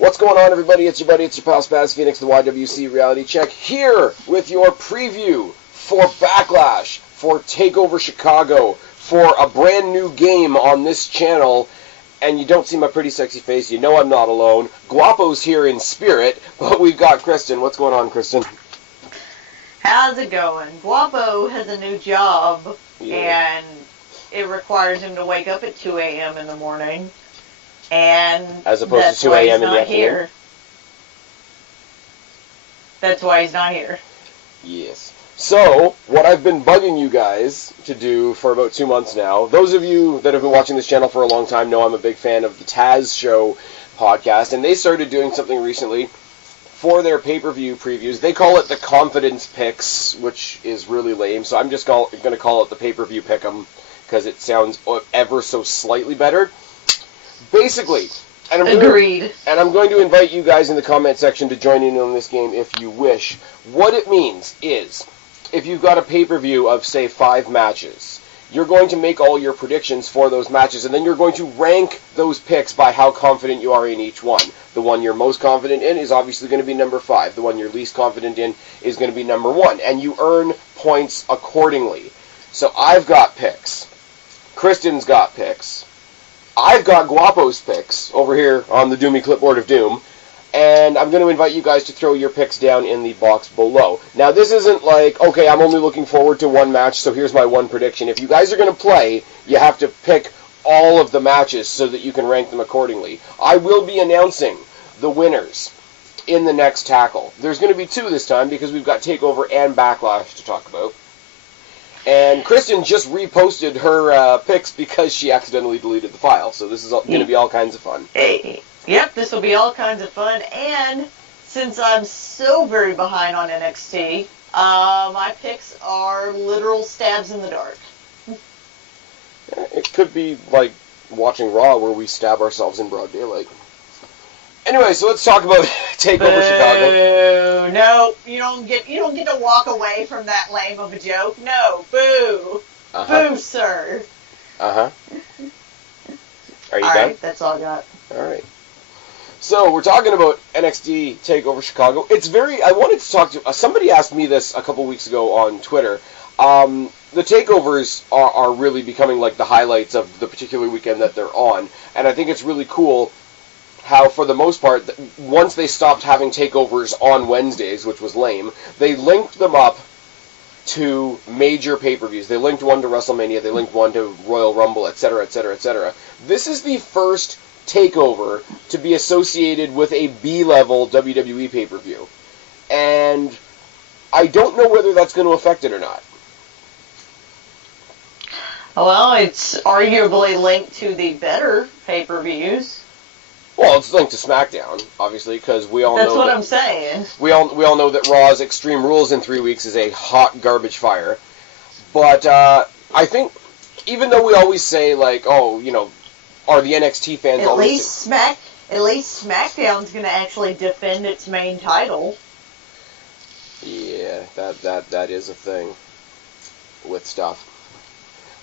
What's going on, everybody? It's your buddy, it's your pal Spaz Phoenix, the YWC Reality Check, here with your preview for Backlash, for Takeover Chicago, for a brand new game on this channel. And you don't see my pretty sexy face, you know I'm not alone. Guapo's here in spirit, but we've got Kristen. What's going on, Kristen? How's it going? Guapo has a new job, and it requires him to wake up at 2 a.m. in the morning. And as opposed to 2 a.m. in the afternoon? Here. That's why he's not here. Yes. So, what I've been bugging you guys to do for about 2 months now, those of you that have been watching this channel for a long time know I'm a big fan of the Taz Show podcast, and they started doing something recently for their pay-per-view previews. They call it the Confidence Picks, which is really lame, so I'm just going to call it the pay-per-view pick'em, because it sounds ever so slightly better. Basically, and I'm going to invite you guys in the comment section to join in on this game if you wish. What it means is, if you've got a pay-per-view of, say, 5 matches, you're going to make all your predictions for those matches, and then you're going to rank those picks by how confident you are in each one. The one you're most confident in is obviously going to be number 5. The one you're least confident in is going to be number 1, and you earn points accordingly. So I've got picks. Kristen's got picks. I've got Guapo's picks over here on the Doomy Clipboard of Doom, and I'm going to invite you guys to throw your picks down in the box below. Now, this isn't like, okay, I'm only looking forward to one match, so here's my one prediction. If you guys are going to play, you have to pick all of the matches so that you can rank them accordingly. I will be announcing the winners in the next tackle. There's going to be 2 this time because we've got Takeover and Backlash to talk about. And Kristen just reposted her picks because she accidentally deleted the file, so this is going to be all kinds of fun. Yep, this will be all kinds of fun, and since I'm so very behind on NXT, my picks are literal stabs in the dark. It could be like watching Raw where we stab ourselves in broad daylight. Anyway, so let's talk about Takeover Chicago. No, you don't get to walk away from that lame of a joke. No, boo. Boo, sir. Are you done? Alright, that's all I got. Alright. So, we're talking about NXT Takeover Chicago. I wanted to talk to... somebody asked me this a couple weeks ago on Twitter. The takeovers are really becoming like the highlights of the particular weekend that they're on. And I think it's really cool how, for the most part, once they stopped having takeovers on Wednesdays, which was lame, they linked them up to major pay-per-views. They linked one to WrestleMania, they linked one to Royal Rumble, etc., etc., etc. This is the first takeover to be associated with a B-level WWE pay-per-view. And I don't know whether that's going to affect it or not. Well, it's arguably linked to the better pay-per-views. Well, it's linked to SmackDown, obviously, because we all know that's what I'm saying. We all know that Raw's Extreme Rules in 3 weeks is a hot garbage fire. But I think, even though we always say, like, oh, you know, are the NXT fans at least SmackDown's going to actually defend its main title. Yeah, that is a thing with stuff.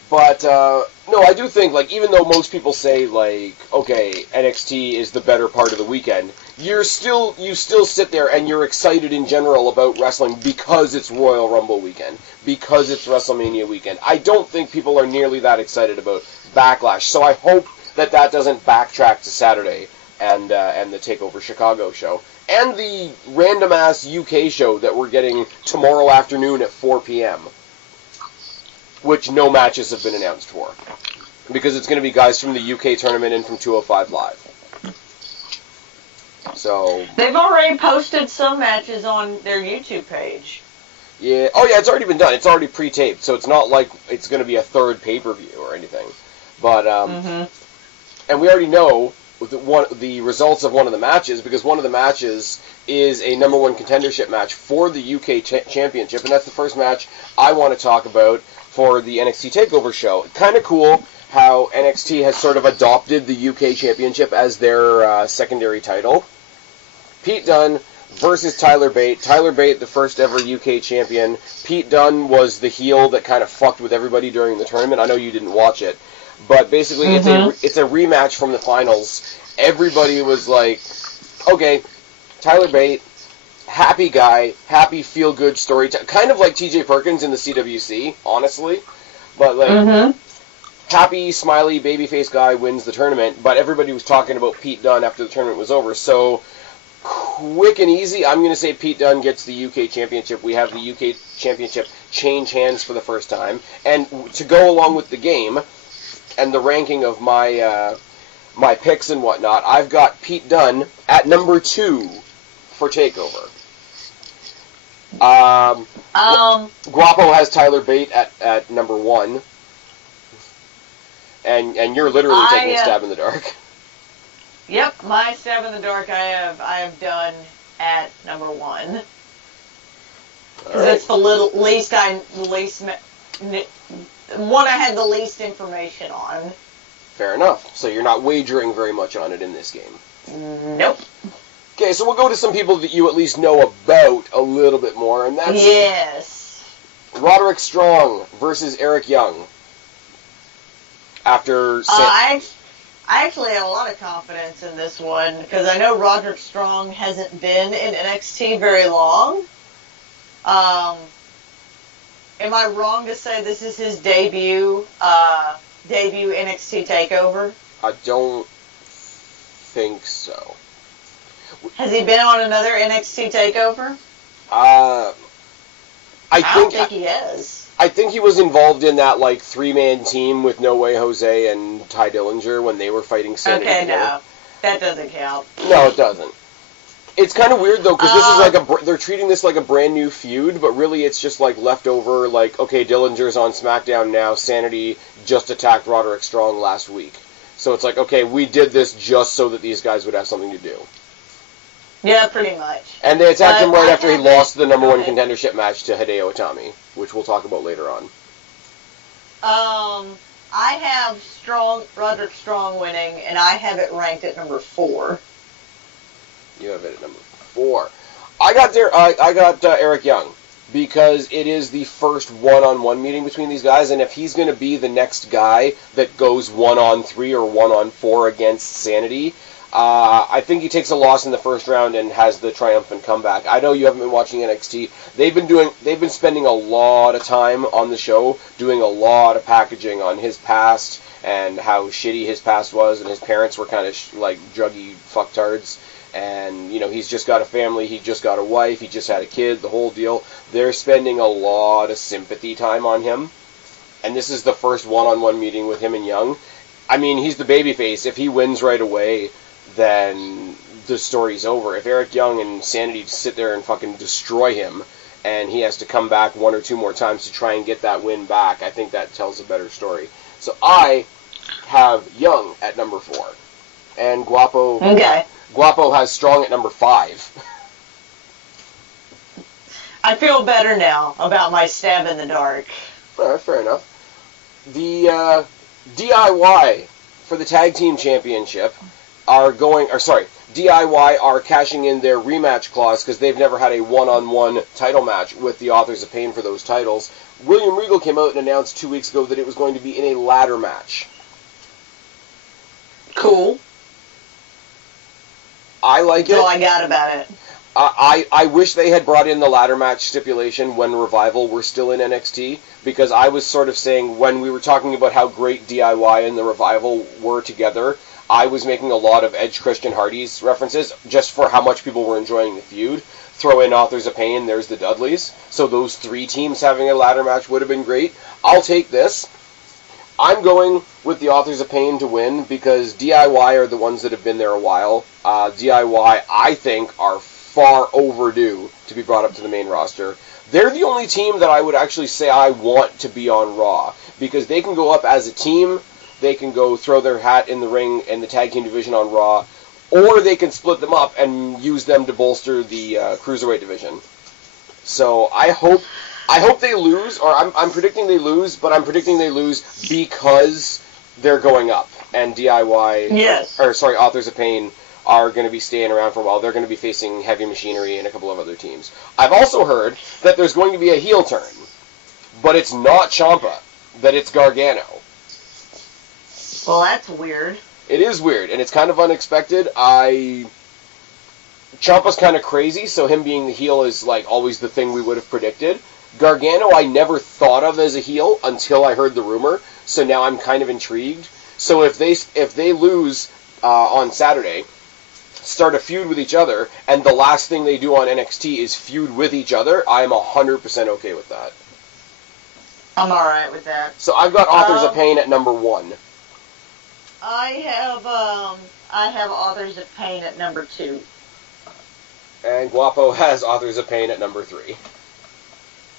But, no, I do think, like, even though most people say, like, okay, NXT is the better part of the weekend, you still sit there and you're excited in general about wrestling because it's Royal Rumble weekend, because it's WrestleMania weekend. I don't think people are nearly that excited about Backlash, so I hope that doesn't backtrack to Saturday and the Takeover Chicago show. And the random-ass UK show that we're getting tomorrow afternoon at 4 p.m., which no matches have been announced for. Because it's going to be guys from the UK tournament and from 205 Live. So... They've already posted some matches on their YouTube page. Yeah. Oh, yeah, it's already been done. It's already pre-taped, so it's not like it's going to be a third pay-per-view or anything. But, and we already know the results of one of the matches, because one of the matches is a number 1 contendership match for the UK Championship, and that's the first match I want to talk about for the NXT TakeOver show. Kind of cool how NXT has sort of adopted the UK Championship as their secondary title. Pete Dunne versus Tyler Bate. Tyler Bate, the first ever UK champion. Pete Dunne was the heel that kind of fucked with everybody during the tournament. I know you didn't watch it, but basically it's a rematch from the finals. Everybody was like, okay, Tyler Bate, happy guy, happy feel-good story, kind of like TJ Perkins in the CWC, honestly, but like, happy, smiley, babyface guy wins the tournament, but everybody was talking about Pete Dunne after the tournament was over, so quick and easy, I'm going to say Pete Dunne gets the UK Championship. We have the UK Championship change hands for the first time, and to go along with the game and the ranking of my my picks and whatnot, I've got Pete Dunne at number 2 for Takeover. Guapo has Tyler Bate at number 1. And you're literally taking a stab in the dark. Yep, my stab in the dark I have done at number 1. Because it's the one I had the least information on. Fair enough. So you're not wagering very much on it in this game. Nope. Okay, so we'll go to some people that you at least know about a little bit more, and that's... Yes. Roderick Strong versus Eric Young. After... I actually have a lot of confidence in this one, because I know Roderick Strong hasn't been in NXT very long. Am I wrong to say this is his debut NXT Takeover? I don't think so. Has he been on another NXT Takeover? I don't think he has. I think he was involved in that, like, 3-man team with No Way Jose and Ty Dillinger when they were fighting Sanity. Okay, no. That doesn't count. No, it doesn't. It's kind of weird, though, because this is like they're treating this like a brand new feud, but really it's just, like, leftover, like, okay, Dillinger's on SmackDown now, Sanity just attacked Roderick Strong last week. So it's like, okay, we did this just so that these guys would have something to do. Yeah, pretty much. And they attacked him right after he lost the number 1 contendership match to Hideo Itami, which we'll talk about later on. I have Roderick Strong winning, and I have it ranked at number 4. You have it at number 4. I got Eric Young, because it is the first one-on-one meeting between these guys, and if he's going to be the next guy that goes 1-on-3 or 1-on-4 against Sanity, I think he takes a loss in the first round and has the triumphant comeback. I know you haven't been watching NXT. They've been spending a lot of time on the show doing a lot of packaging on his past and how shitty his past was, and his parents were kind of like druggy fucktards. And, you know, he's just got a family, he just got a wife, he just had a kid, the whole deal. They're spending a lot of sympathy time on him. And this is the first one-on-one meeting with him and Young. I mean, he's the babyface. If he wins right away, then the story's over. If Eric Young and Sanity sit there and fucking destroy him, and he has to come back 1 or 2 more times to try and get that win back, I think that tells a better story. So I have Young at number 4. And Guapo... Okay. Guapo has Strong at number 5. I feel better now about my stab in the dark. Alright, fair enough. The DIY for the Tag Team Championship DIY are cashing in their rematch clause because they've never had a one-on-one title match with the Authors of Pain for those titles. William Regal came out and announced 2 weeks ago that it was going to be in a ladder match. Cool. I like it. That's all I got about it. I wish they had brought in the ladder match stipulation when Revival were still in NXT, because I was sort of saying, when we were talking about how great DIY and the Revival were together, I was making a lot of Edge Christian Hardy's references, just for how much people were enjoying the feud. Throw in Authors of Pain, there's the Dudleys. So those 3 teams having a ladder match would have been great. I'll take this. I'm going with the Authors of Pain to win, because DIY are the ones that have been there a while. DIY, I think, are far overdue to be brought up to the main roster. They're the only team that I would actually say I want to be on Raw, because they can go up as a team, they can go throw their hat in the ring in the tag team division on Raw, or they can split them up and use them to bolster the Cruiserweight division. So I hope they lose, or I'm predicting they lose, but I'm predicting they lose because they're going up, and DIY, yes, Authors of Pain are going to be staying around for a while. They're going to be facing Heavy Machinery and a couple of other teams. I've also heard that there's going to be a heel turn, but it's not Ciampa, that it's Gargano. Well, that's weird. It is weird, and it's kind of unexpected. I Ciampa's kind of crazy, so him being the heel is like always the thing we would have predicted. Gargano I never thought of as a heel until I heard the rumor, so now I'm kind of intrigued. So if they lose on Saturday, start a feud with each other, and the last thing they do on NXT is feud with each other, I am 100% okay with that. I'm alright with that. So I've got Authors of Pain at number 1. I have Authors of Pain at number 2. And Guapo has Authors of Pain at number 3.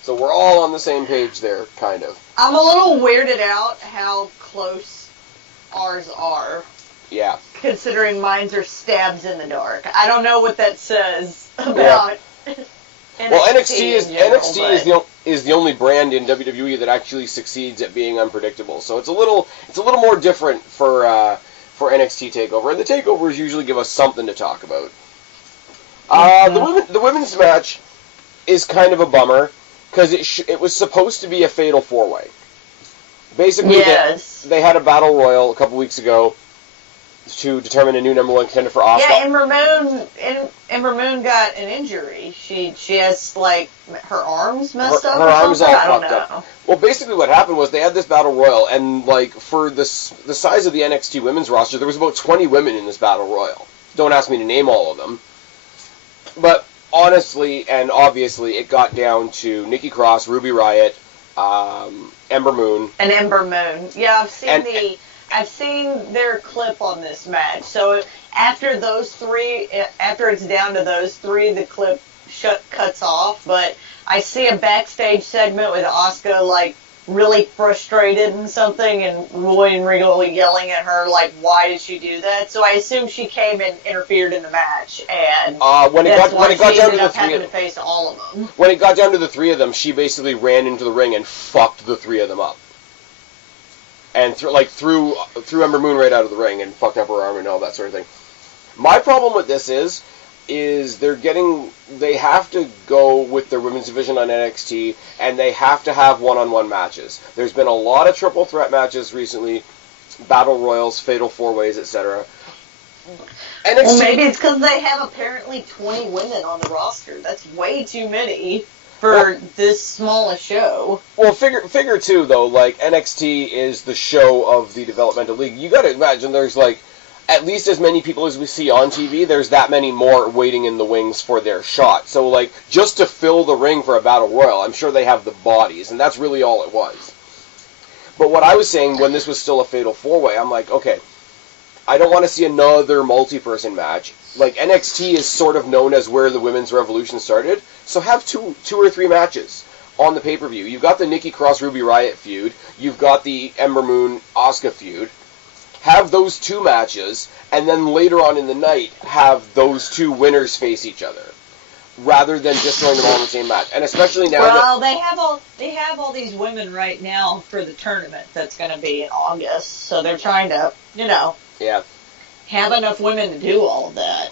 So we're all on the same page there, kind of. I'm a little weirded out how close ours are. Yeah. Considering mine's are stabs in the dark. I don't know what that says about NXT. Well, NXT is the only brand in WWE that actually succeeds at being unpredictable. So it's a little more different for NXT Takeover, and the takeovers usually give us something to talk about. The women's match is kind of a bummer because it was supposed to be a fatal 4-way. Basically, yes. they had a battle royal a couple weeks ago to determine a new number 1 contender for Asuka. Yeah, Ember Moon got an injury. She has like her arms messed up. Her arms all fucked up. Well, basically what happened was they had this battle royal, and like for the size of the NXT women's roster, there was about 20 women in this battle royal. Don't ask me to name all of them, but honestly and obviously, it got down to Nikki Cross, Ruby Riott, Ember Moon, and Ember Moon. Yeah, I've seen their clip on this match. So after it's down to those 3, the clip cuts off. But I see a backstage segment with Asuka like really frustrated and something, and Roy and Regal yelling at her like, "Why did she do that?" So I assume she came and interfered in the match, and when it got down to the 3 having to face all of them. When it got down to the 3 of them, she basically ran into the ring and fucked the 3 of them up. And threw Ember Moon right out of the ring and fucked up her arm and all that sort of thing. My problem with this is they have to go with their women's division on NXT, and they have to have one-on-one matches. There's been a lot of triple threat matches recently, battle royals, fatal 4-ways, etc. Well, maybe it's because they have apparently 20 women on the roster. That's way too many for this small a show. Well, figure too, though, like, NXT is the show of the developmental league. You gotta imagine there's, like, at least as many people as we see on TV, there's that many more waiting in the wings for their shot. So, like, just to fill the ring for a battle royal, I'm sure they have the bodies, and that's really all it was. But what I was saying when this was still a fatal 4-way, I'm like, okay, I don't want to see another multi-person match. Like, NXT is sort of known as where the women's revolution started, so have two or 3 matches on the pay-per-view. You've got the Nikki Cross Ruby Riott feud, you've got the Ember Moon Asuka feud. Have those 2 matches, and then later on in the night, have those 2 winners face each other, rather than just throwing them all in the same match. And especially now they have all these women right now for the tournament that's going to be in August, so they're trying to, have enough women to do all of that.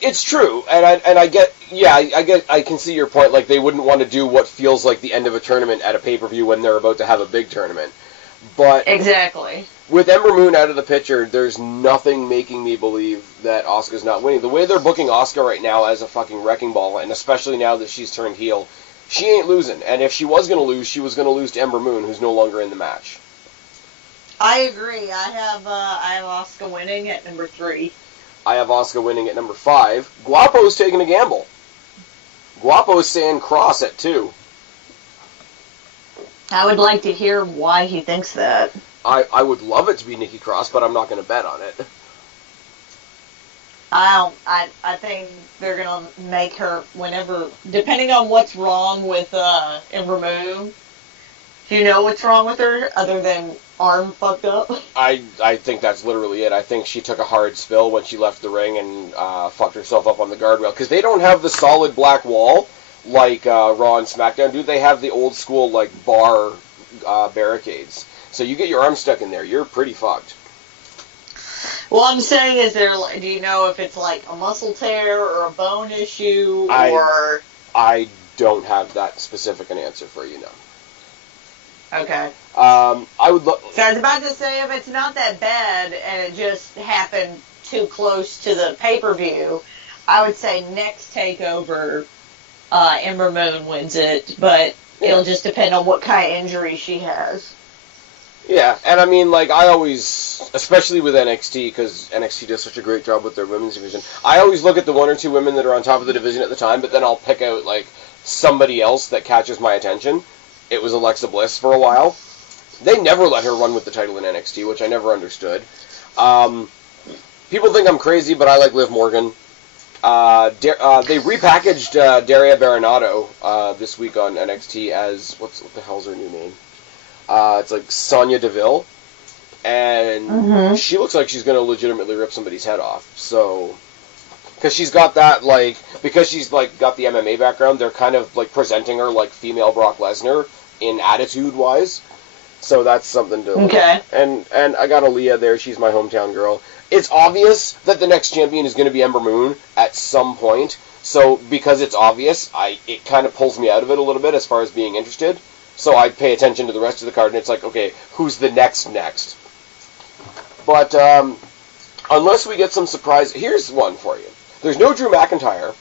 It's true, and I can see your point. Like, they wouldn't want to do what feels like the end of a tournament at a pay-per-view when they're about to have a big tournament. But exactly. With Ember Moon out of the picture, there's nothing making me believe that Asuka's not winning. The way they're booking Asuka right now as a fucking wrecking ball, and especially now that she's turned heel, she ain't losing. And if she was going to lose, she was going to lose to Ember Moon, who's no longer in the match. I agree. I have Asuka winning at number 3. I have Asuka winning at number 5. Guapo's taking a gamble. Guapo's saying Cross at 2. I would like to hear why he thinks that. I would love it to be Nikki Cross, but I'm not going to bet on it. I think they're going to make her whenever, depending on what's wrong with Ember Moon. Do you know what's wrong with her other than arm fucked up? I think that's literally it. I think she took a hard spill when she left the ring and fucked herself up on the guardrail. Because they don't have the solid black wall like Raw and SmackDown do. They have the old school like bar barricades. So you get your arm stuck in there, you're pretty fucked. Well, I'm saying, do you know if it's like a muscle tear or a bone issue or? I don't have that specific an answer for you, no. Okay. I would So I was about to say, if it's not that bad and it just happened too close to the pay-per-view, I would say next Takeover, Ember Moon wins it, but it'll just depend on what kind of injury she has. Yeah, and I mean, like, I always, especially with NXT, because NXT does such a great job with their women's division, I always look at the one or two women that are on top of the division at the time, but then I'll pick out, like, somebody else that catches my attention. It was Alexa Bliss for a while. They never let her run with the title in NXT, which I never understood. People think I'm crazy, but I like Liv Morgan. They repackaged Daria Baronato this week on NXT as, what the hell's her new name? It's like Sonya Deville, and she looks like she's going to legitimately rip somebody's head off. So, because she's got that, like, because she's, like, got the MMA background, they're kind of, like, presenting her like female Brock Lesnar in attitude-wise. So that's something to look at. And I got Aaliyah there. She's my hometown girl. It's obvious that the next champion is going to be Ember Moon at some point. So because it's obvious, it kind of pulls me out of it a little bit as far as being interested. So I pay attention to the rest of the card, and it's like, okay, who's the next? But unless we get some surprise, here's one for you. There's no Drew McIntyre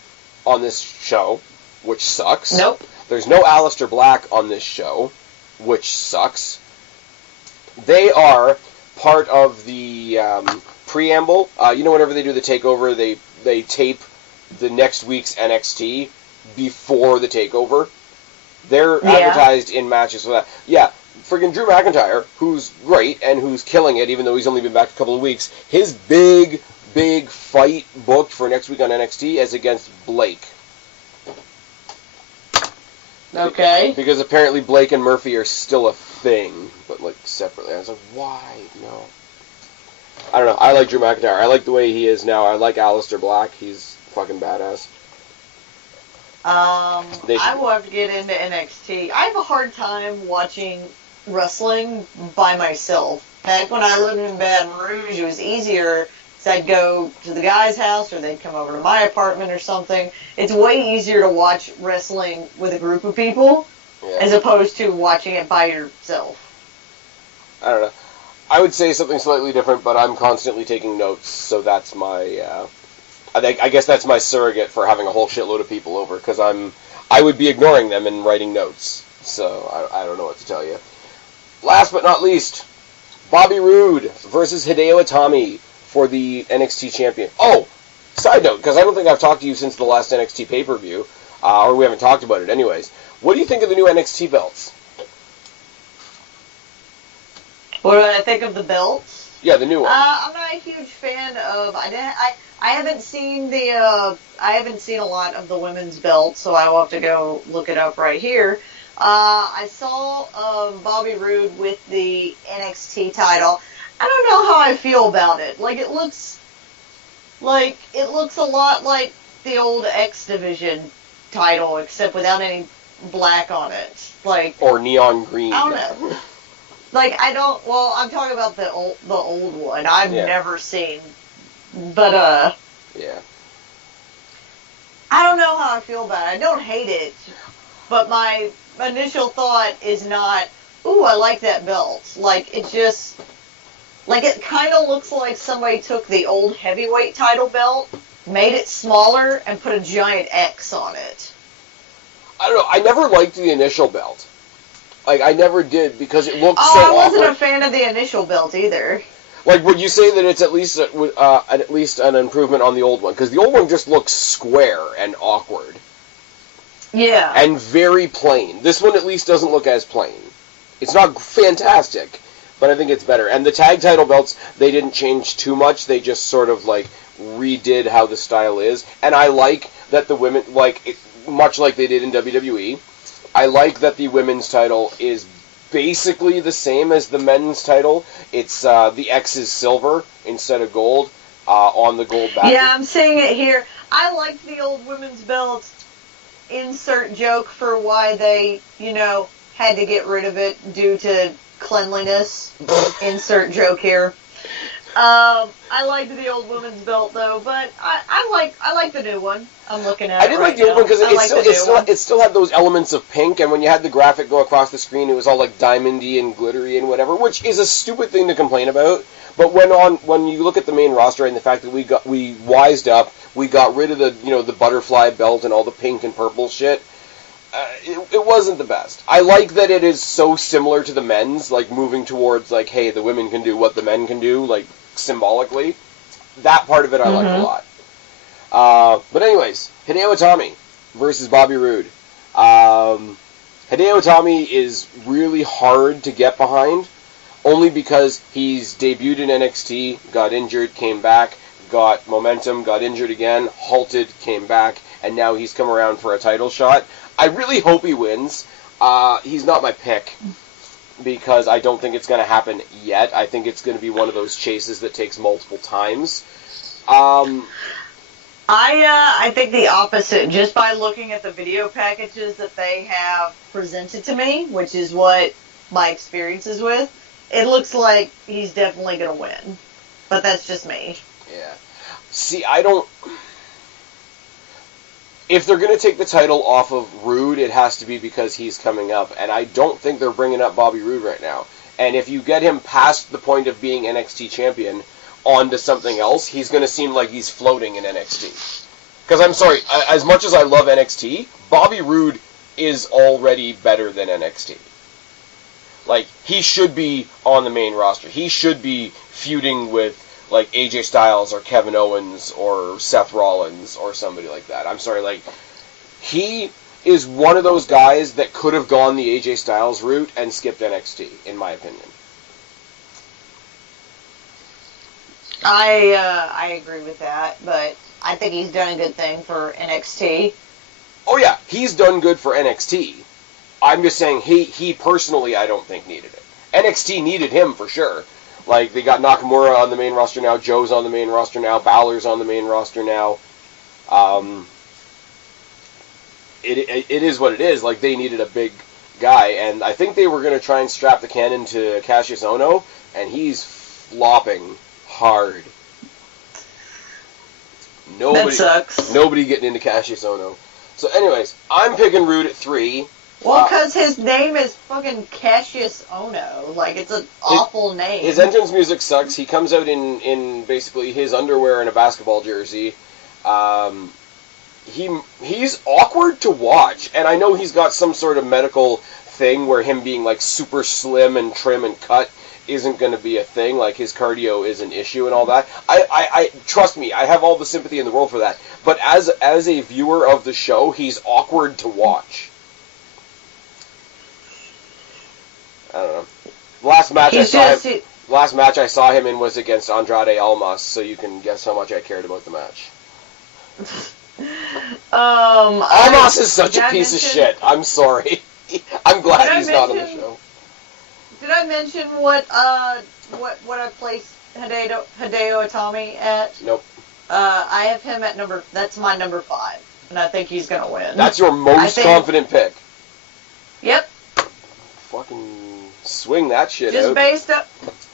on this show, which sucks. Nope. There's no Aleister Black on this show, which sucks. They are part of the preamble. Whenever they do the takeover, they tape the next week's NXT before the takeover. They're advertised in matches with that. Yeah, friggin' Drew McIntyre, who's great and who's killing it, even though he's only been back a couple of weeks, his big fight booked for next week on NXT is against Blake. Okay. Because apparently Blake and Murphy are still a thing, but, like, separately. I was like, why? No. I don't know. I like Drew McIntyre. I like the way he is now. I like Aleister Black. He's fucking badass. I will have to get into NXT. I have a hard time watching wrestling by myself. Heck, when I lived in Baton Rouge, it was easier because I'd go to the guy's house or they'd come over to my apartment or something. It's way easier to watch wrestling with a group of people as opposed to watching it by yourself. I don't know. I would say something slightly different, but I'm constantly taking notes, so that's my... I guess that's my surrogate for having a whole shitload of people over, because I would be ignoring them and writing notes. So, I don't know what to tell you. Last but not least, Bobby Roode versus Hideo Itami for the NXT champion. Oh, side note, because I don't think I've talked to you since the last NXT pay-per-view, or we haven't talked about it anyways. What do you think of the new NXT belts? What do I think of the belts? Yeah, the new one. I'm not a huge fan of... I haven't seen I haven't seen a lot of the women's belts, so I will have to go look it up right here. I saw Bobby Roode with the NXT title. I don't know how I feel about it. It looks a lot like the old X Division title, except without any black on it. Or neon green. I don't know. I'm talking about the old one. I've never seen. But, yeah. I don't know how I feel about it. I don't hate it. But my initial thought is not, ooh, I like that belt. It kind of looks like somebody took the old heavyweight title belt, made it smaller, and put a giant X on it. I don't know. I never liked the initial belt. I never did, because it looked so awkward. I wasn't a fan of the initial belt either. Would you say that it's at least an improvement on the old one? Because the old one just looks square and awkward. Yeah. And very plain. This one at least doesn't look as plain. It's not fantastic, but I think it's better. And the tag title belts, they didn't change too much. They just sort of, redid how the style is. And I like that the women, much like they did in WWE, I like that the women's title is basically the same as the men's title. It's the X is silver instead of gold on the gold back. Yeah, I'm seeing it here. I liked the old women's belts. Insert joke for why they, had to get rid of it due to cleanliness. Insert joke here. I liked the old women's belt though, but I like the new one. I'm looking at. I did like the old one because it still had those elements of pink, and when you had the graphic go across the screen, it was all like diamondy and glittery and whatever, which is a stupid thing to complain about. But when you look at the main roster and the fact that we wised up, we got rid of the butterfly belt and all the pink and purple shit. It wasn't the best. I like that it is so similar to the men's, like moving towards like, hey, the women can do what the men can do, like symbolically. That part of it I liked a lot. But anyways, Hideo Itami versus Bobby Roode. Hideo Itami is really hard to get behind, only because he's debuted in NXT, got injured, came back, got momentum, got injured again, halted, came back, and now he's come around for a title shot. I really hope he wins. He's not my pick, because I don't think it's going to happen yet. I think it's going to be one of those chases that takes multiple times. I think the opposite, just by looking at the video packages that they have presented to me, which is what my experience is with, it looks like he's definitely going to win. But that's just me. Yeah. See, I don't... If they're going to take the title off of Roode, it has to be because he's coming up, and I don't think they're bringing up Bobby Roode right now. And if you get him past the point of being NXT champion onto something else, he's going to seem like he's floating in NXT. Because I'm sorry, as much as I love NXT, Bobby Roode is already better than NXT. Like, he should be on the main roster. He should be feuding with, like, AJ Styles or Kevin Owens or Seth Rollins or somebody like that. I'm sorry, like, he is one of those guys that could have gone the AJ Styles route and skipped NXT, in my opinion. I agree with that, but I think he's done a good thing for NXT. Oh yeah, he's done good for NXT. I'm just saying he personally I don't think needed it. NXT needed him for sure. Like, they got Nakamura on the main roster now, Joe's on the main roster now, Balor's on the main roster now. It is what it is. Like, they needed a big guy, and I think they were going to try and strap the cannon to Cassius Ohno, and he's flopping hard. That sucks. Nobody getting into Cassius Ohno. So anyways, I'm picking Roode at 3. Well, because his name is fucking Cassius Ohno. Like, it's an awful name. His entrance music sucks. He comes out in basically his underwear and a basketball jersey. He's awkward to watch, and I know he's got some sort of medical thing where him being, like, super slim and trim and cut isn't going to be a thing. Like, his cardio is an issue and all that. I trust me, I have all the sympathy in the world for that. But as a viewer of the show, he's awkward to watch. I don't know. Last match I saw him in was against Andrade Almas, so you can guess how much I cared about the match. Almas is such a piece of shit. I'm sorry. I'm glad he's not on the show. Did I mention what I placed Hideo Itami at? Nope. I have him at that's my number 5, and I think he's gonna win. That's your most confident pick. Yep. Fucking swing that shit out.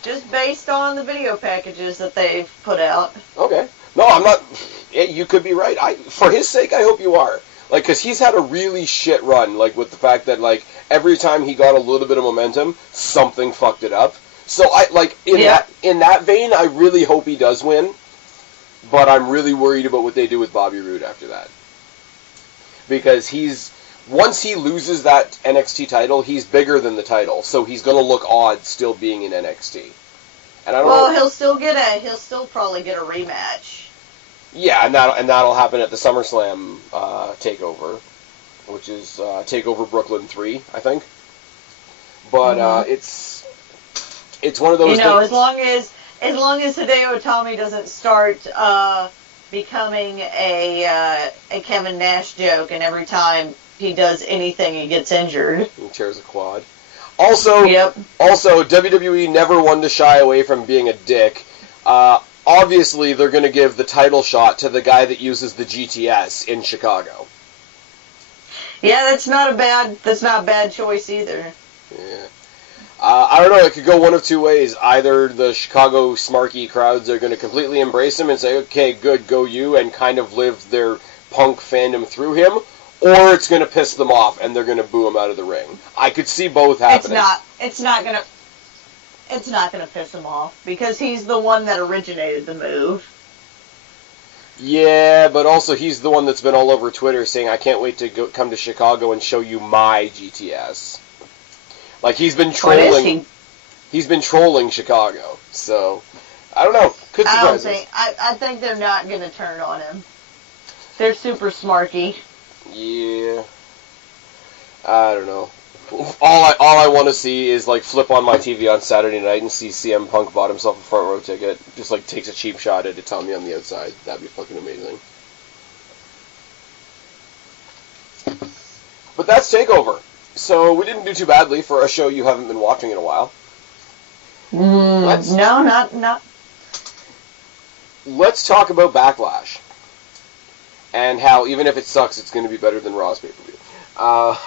Just based on the video packages that they've put out. Okay. No, I'm not. You could be right. For his sake, I hope you are. Like, because he's had a really shit run, like, with the fact that, like, every time he got a little bit of momentum, something fucked it up. So, in that vein, I really hope he does win, but I'm really worried about what they do with Bobby Roode after that. Because once he loses that NXT title, he's bigger than the title, so he's going to look odd still being in NXT. And I don't know. He'll still probably get a rematch. Yeah, and that'll happen at the SummerSlam Takeover, which is Takeover Brooklyn 3, I think. But it's one of those. As long as Hideo Itami doesn't start becoming a Kevin Nash joke, and every time he does anything, he gets injured. He tears a quad. Also, WWE never one to shy away from being a dick. Obviously, they're going to give the title shot to the guy that uses the GTS in Chicago. Yeah, that's not a bad choice either. Yeah. I don't know, it could go one of two ways. Either the Chicago Smarky crowds are going to completely embrace him and say, okay, good, go you, and kind of live their Punk fandom through him, or it's going to piss them off and they're going to boo him out of the ring. I could see both happening. It's not going to piss him off, because he's the one that originated the move. Yeah, but also he's the one that's been all over Twitter saying, I can't wait to come to Chicago and show you my GTS. Like, he's been trolling. What is he? He's been trolling Chicago. So, I don't know. Could surprise us. I think they're not going to turn on him. They're super smarky. Yeah. I don't know. All I want to see is, like, flip on my TV on Saturday night and see CM Punk bought himself a front row ticket. Just, like, takes a cheap shot at Tommy on the outside. That'd be fucking amazing. But that's Takeover. So we didn't do too badly for a show you haven't been watching in a while. No, not. Let's talk about Backlash. And how, even if it sucks, it's going to be better than Raw's pay-per-view. I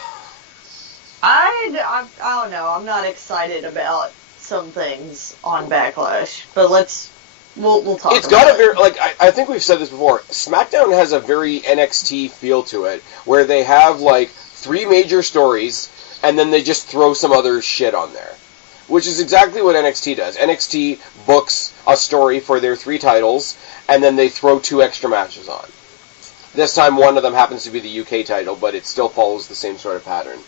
don't know. I'm not excited about some things on Backlash, but we'll talk. It's got a very, like, I think we've said this before. SmackDown has a very NXT feel to it, where they have like 3 major stories, and then they just throw some other shit on there, which is exactly what NXT does. NXT books a story for their 3 titles, and then they throw 2 extra matches on. This time, one of them happens to be the UK title, but it still follows the same sort of pattern.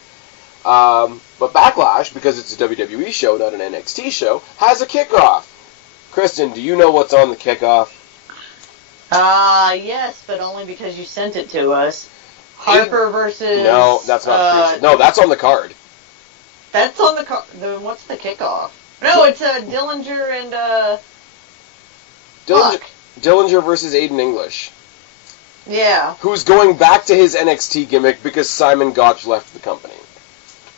But Backlash, because it's a WWE show, not an NXT show, has a kickoff. Kristen, do you know what's on the kickoff? Yes, but only because you sent it to us. Harper versus... No, that's not true. No, that's on the card. That's on the card. Then what's the kickoff? No, it's Dillinger and... Dillinger versus Aiden English. Yeah. Who's going back to his NXT gimmick because Simon Gotch left the company.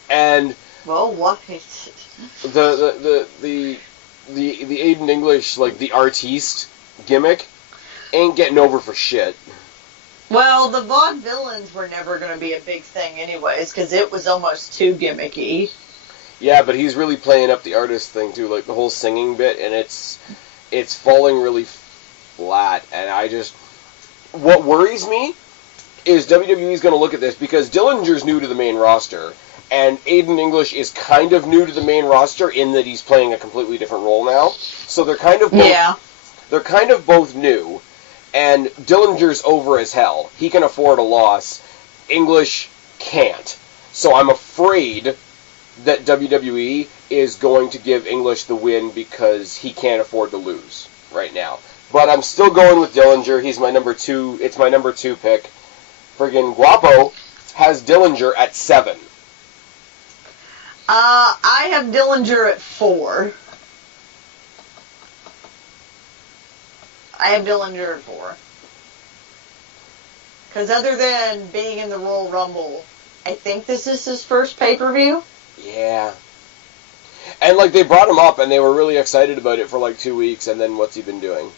And... Well, what? The Aiden English, like, the artiste gimmick ain't getting over for shit. Well, the vaudevillains were never going to be a big thing anyways, because it was almost too gimmicky. Yeah, but he's really playing up the artist thing, too, like the whole singing bit, and it's falling really flat, and what worries me is WWE's going to look at this, because Dillinger's new to the main roster, and Aiden English is kind of new to the main roster in that he's playing a completely different role now, so they're kind of both new. And Dillinger's over as hell. He can afford a loss. English can't. So I'm afraid that WWE is going to give English the win because he can't afford to lose right now. But I'm still going with Dillinger. He's my number 2. It's my number 2 pick. Friggin' Guapo has Dillinger at 7. I have Dillinger at 4. I have Dillinger at 4. Because other than being in the Royal Rumble, I think this is his first pay-per-view. Yeah. And, like, they brought him up, and they were really excited about it for, like, 2 weeks, and then what's he been doing?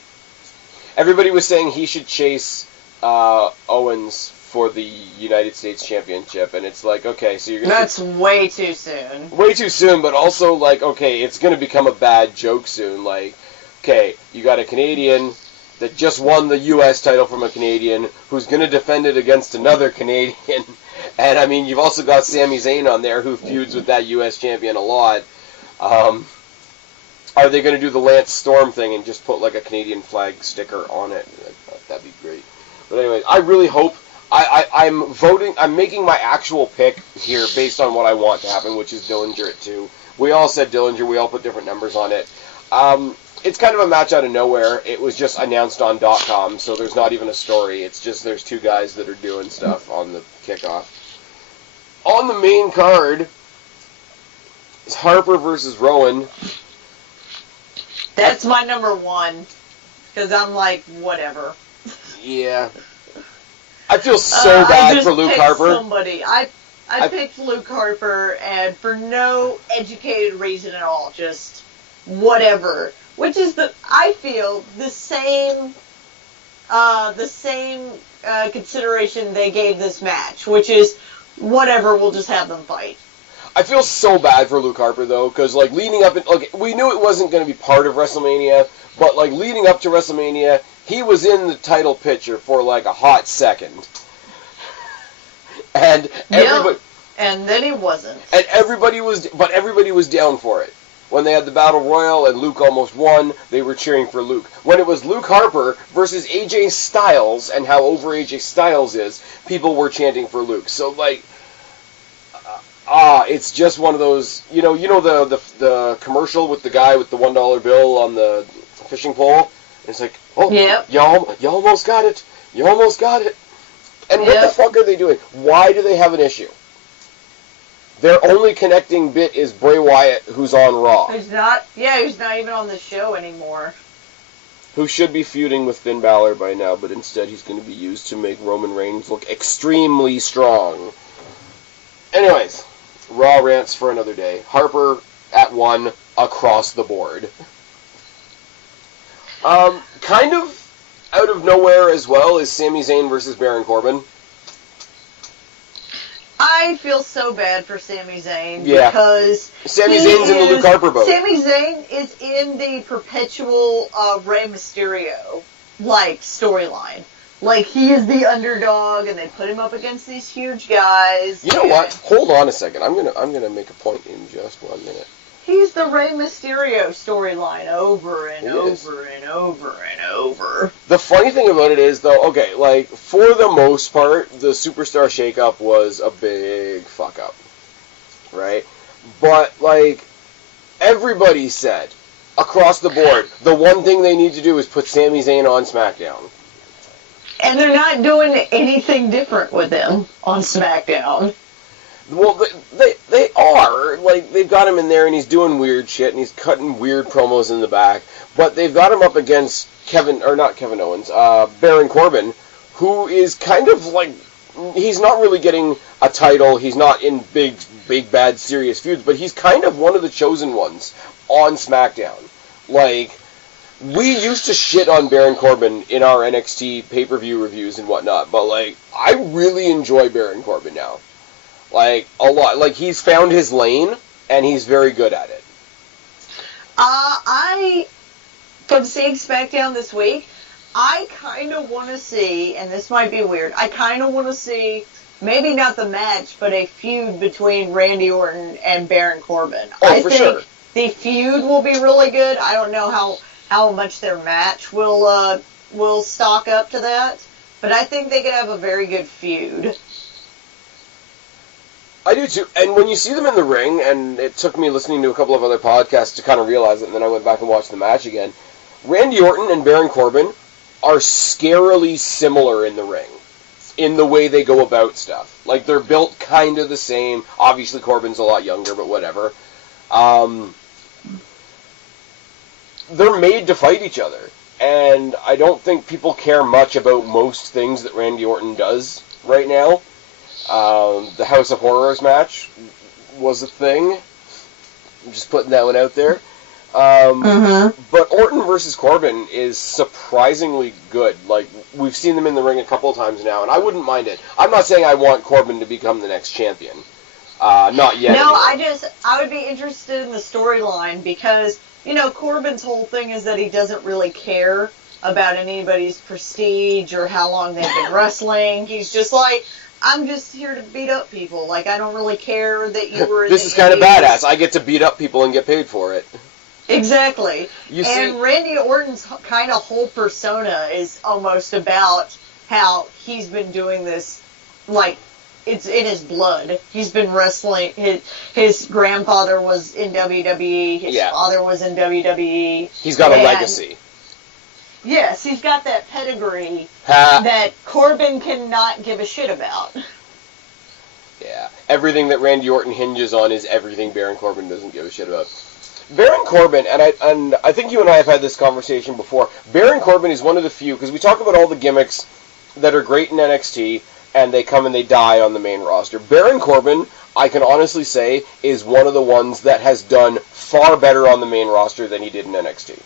Everybody was saying he should chase Owens for the United States Championship, and it's like, okay, so you're going to... That's way too soon. Way too soon, but also, like, okay, it's going to become a bad joke soon, like... Okay, you got a Canadian that just won the U.S. title from a Canadian who's going to defend it against another Canadian. And, I mean, you've also got Sami Zayn on there who feuds with that U.S. champion a lot. Are they going to do the Lance Storm thing and just put, like, a Canadian flag sticker on it? That'd be great. But anyway, I really hope... I'm making my actual pick here based on what I want to happen, which is Dillinger at 2. We all said Dillinger. We all put different numbers on it. It's kind of a match out of nowhere. It was just announced on .com, so there's not even a story. It's just there's 2 guys that are doing stuff on the kickoff. On the main card is Harper versus Rowan. That's my number 1, because I'm like, whatever. Yeah. I feel so bad for Luke Harper. Somebody. I picked Luke Harper, and for no educated reason at all, just whatever. Which is I feel the same consideration they gave this match, which is whatever, we'll just have them fight. I feel so bad for Luke Harper, though, because, like, leading up, we knew it wasn't going to be part of WrestleMania, but, like, leading up to WrestleMania, he was in the title picture for, like, a hot second. And everybody... And then he wasn't. And everybody was down for it. When they had the Battle Royal and Luke almost won, they were cheering for Luke. When it was Luke Harper versus AJ Styles and how over AJ Styles is, people were chanting for Luke. So, like... it's just one of those, you know the commercial with the guy with the $1 bill on the fishing pole? It's like, oh, yep. you almost got it. You almost got it. And what the fuck are they doing? Why do they have an issue? Their only connecting bit is Bray Wyatt, who's on Raw. Who's not even on the show anymore. Who should be feuding with Finn Balor by now, but instead he's going to be used to make Roman Reigns look extremely strong. Anyways... Raw rants for another day. Harper at 1 across the board. Kind of out of nowhere as well is Sami Zayn versus Baron Corbin. I feel so bad for Sami Zayn because Sami Zayn's in the Luke Harper boat. Sami Zayn is in the perpetual Rey Mysterio storyline. Like, he is the underdog, and they put him up against these huge guys. You know what? Hold on a second. I'm gonna make a point in just 1 minute. He's the Rey Mysterio storyline over and over and over and over. The funny thing about it is, though, okay, like, for the most part, the Superstar shakeup was a big fuck-up. Right? But, like, everybody said, across the board, the one thing they need to do is put Sami Zayn on SmackDown. And they're not doing anything different with him on SmackDown. Well, they are. Like, they've got him in there, and he's doing weird shit, and he's cutting weird promos in the back. But they've got him up against Baron Corbin, who is kind of like... He's not really getting a title. He's not in big, bad, serious feuds, but he's kind of one of the chosen ones on SmackDown. Like... We used to shit on Baron Corbin in our NXT pay-per-view reviews and whatnot, but, like, I really enjoy Baron Corbin now. Like, a lot. Like, he's found his lane, and he's very good at it. From seeing SmackDown this week, I kind of want to see, and this might be weird, I kind of want to see, maybe not the match, but a feud between Randy Orton and Baron Corbin. Oh, for sure. The feud will be really good. I don't know how much their match will stock up to that. But I think they could have a very good feud. I do too. And when you see them in the ring, and it took me listening to a couple of other podcasts to kind of realize it, and then I went back and watched the match again, Randy Orton and Baron Corbin are scarily similar in the ring, in the way they go about stuff. Like, they're built kind of the same. Obviously, Corbin's a lot younger, but whatever. They're made to fight each other, and I don't think people care much about most things that Randy Orton does right now. The House of Horrors match was a thing. I'm just putting that one out there. But Orton versus Corbin is surprisingly good. Like, we've seen them in the ring a couple of times now, and I wouldn't mind it. I'm not saying I want Corbin to become the next champion. Not yet. No, I would be interested in the storyline because... You know, Corbin's whole thing is that he doesn't really care about anybody's prestige or how long they've been wrestling. He's just like, I'm just here to beat up people. Like, I don't really care that you were in This is kind of badass. I get to beat up people and get paid for it. Exactly. Randy Orton's kind of whole persona is almost about how he's been doing this, like, it's in his blood. He's been wrestling. His grandfather was in WWE. His father was in WWE. He's got a legacy. Yes, he's got that pedigree that Corbin cannot give a shit about. Yeah. Everything that Randy Orton hinges on is everything Baron Corbin doesn't give a shit about. Baron Corbin, and I think you and I have had this conversation before, Baron Corbin is one of the few, because we talk about all the gimmicks that are great in NXT, and they come and they die on the main roster. Baron Corbin, I can honestly say, is one of the ones that has done far better on the main roster than he did in NXT.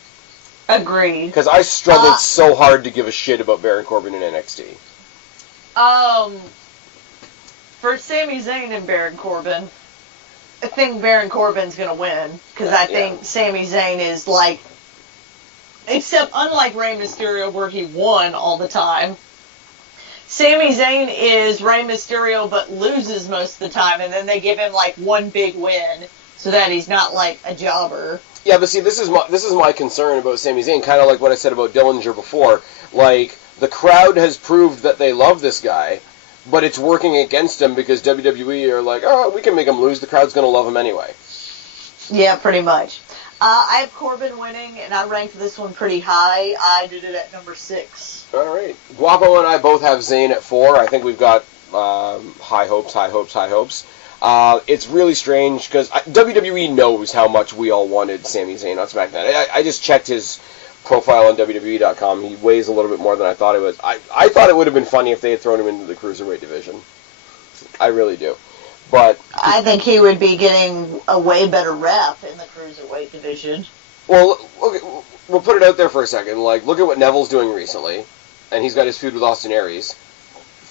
Agreed. Because I struggled so hard to give a shit about Baron Corbin in NXT. For Sami Zayn and Baron Corbin, think Baron Corbin's going to win, because I think Sami Zayn is like, except unlike Rey Mysterio where he won all the time, Sami Zayn is Rey Mysterio but loses most of the time, and then they give him like one big win so that he's not like a jobber. Yeah, but see, this is my concern about Sami Zayn, kind of like what I said about Dillinger before. Like, the crowd has proved that they love this guy, but it's working against him because WWE are like, oh, we can make him lose, the crowd's going to love him anyway. Yeah, pretty much. I have Corbin winning, and I ranked this one pretty high. I did it at number 6. All right. Guapo and I both have Zayn at 4. I think we've got high hopes. It's really strange because WWE knows how much we all wanted Sami Zayn on SmackDown. I just checked his profile on WWE.com. He weighs a little bit more than I thought it was. I thought it would have been funny if they had thrown him into the Cruiserweight division. I really do. But I think he would be getting a way better rep in the Cruiserweight division. Well, okay, we'll put it out there for a second. Like, look at what Neville's doing recently, and he's got his feud with Austin Aries.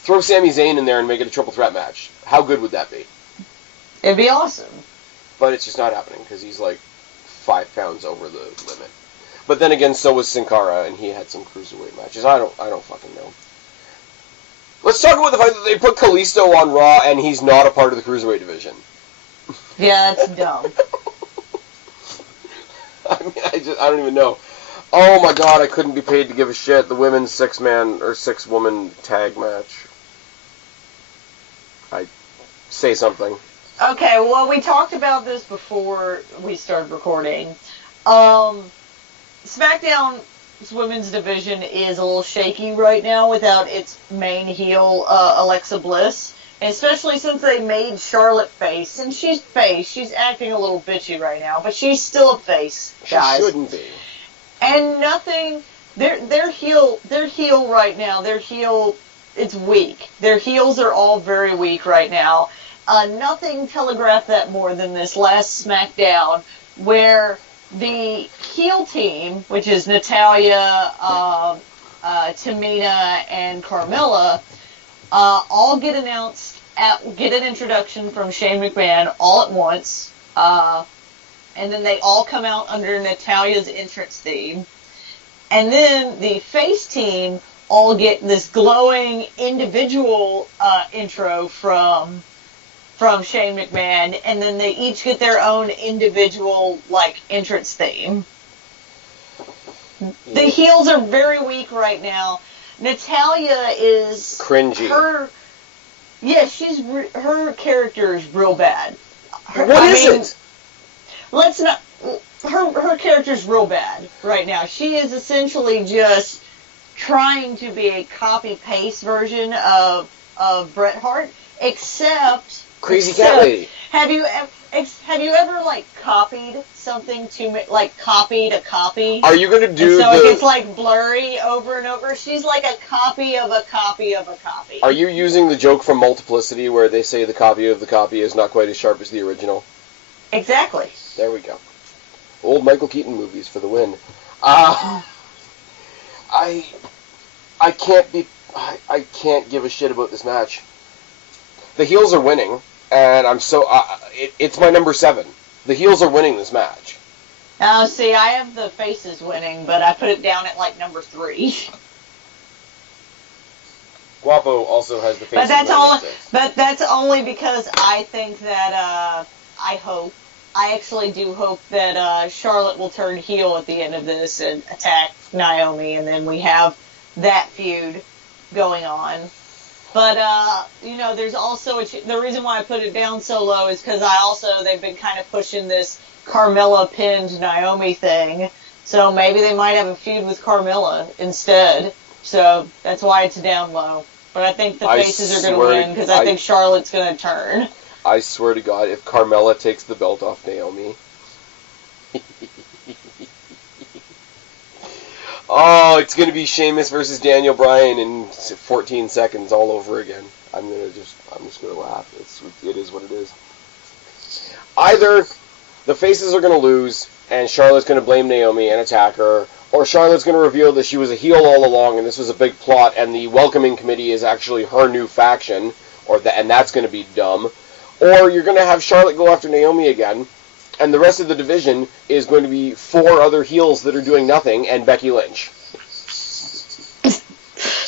Throw Sami Zayn in there and make it a triple threat match. How good would that be? It'd be awesome. But it's just not happening because he's like 5 pounds over the limit. But then again, so was Sin Cara, and he had some Cruiserweight matches. I don't fucking know. Let's talk about the fact that they put Kalisto on Raw and he's not a part of the Cruiserweight division. Yeah, that's dumb. I mean, I don't even know. Oh my god, I couldn't be paid to give a shit. The women's 6-man or 6-woman tag match. Say something. Okay, well, we talked about this before we started recording. SmackDown's women's division is a little shaky right now without its main heel, Alexa Bliss. And especially since they made Charlotte face. And she's face. She's acting a little bitchy right now, but she's still a face, guys. She shouldn't be. And nothing... Their heel right now, it's weak. Their heels are all very weak right now. Nothing telegraphed that more than this last SmackDown, where the heel team, which is Natalya, Tamina, and Carmella, all get an introduction from Shane McMahon all at once, and then they all come out under Natalya's entrance theme. And then the face team all get this glowing individual intro from Shane McMahon, and then they each get their own individual entrance theme. The heels are very weak right now. Natalya is cringy. Her character is real bad. Let's not. Her character's real bad right now. She is essentially just trying to be a copy-paste version of Bret Hart, except Crazy Cat Lady. Have you ever copied something to copied a copy? Are you going to do it gets blurry over and over? She's like a copy of a copy of a copy. Are you using the joke from Multiplicity where they say the copy of the copy is not quite as sharp as the original? Exactly. There we go. Old Michael Keaton movies for the win. I can't give a shit about this match. The heels are winning, and I'm so it's my number 7. The heels are winning this match. Oh, see, I have the faces winning, but I put it down at number 3. Guapo also has the faces. But that's only because I think that I actually do hope that Charlotte will turn heel at the end of this and attack Naomi, and then we have that feud going on. But, there's also the reason why I put it down so low is because they've been kind of pushing this Carmella pinned Naomi thing. So maybe they might have a feud with Carmella instead. So that's why it's down low. But I think the faces are going to win because I think Charlotte's going to turn. I swear to God, if Carmella takes the belt off Naomi... Oh, it's going to be Sheamus versus Daniel Bryan in 14 seconds all over again. I'm just going to laugh. It is what it is. Either the faces are going to lose and Charlotte's going to blame Naomi and attack her, or Charlotte's going to reveal that she was a heel all along and this was a big plot and the welcoming committee is actually her new faction, and that's going to be dumb. or you're going to have Charlotte go after Naomi again, and the rest of the division is going to be 4 other heels that are doing nothing, and Becky Lynch.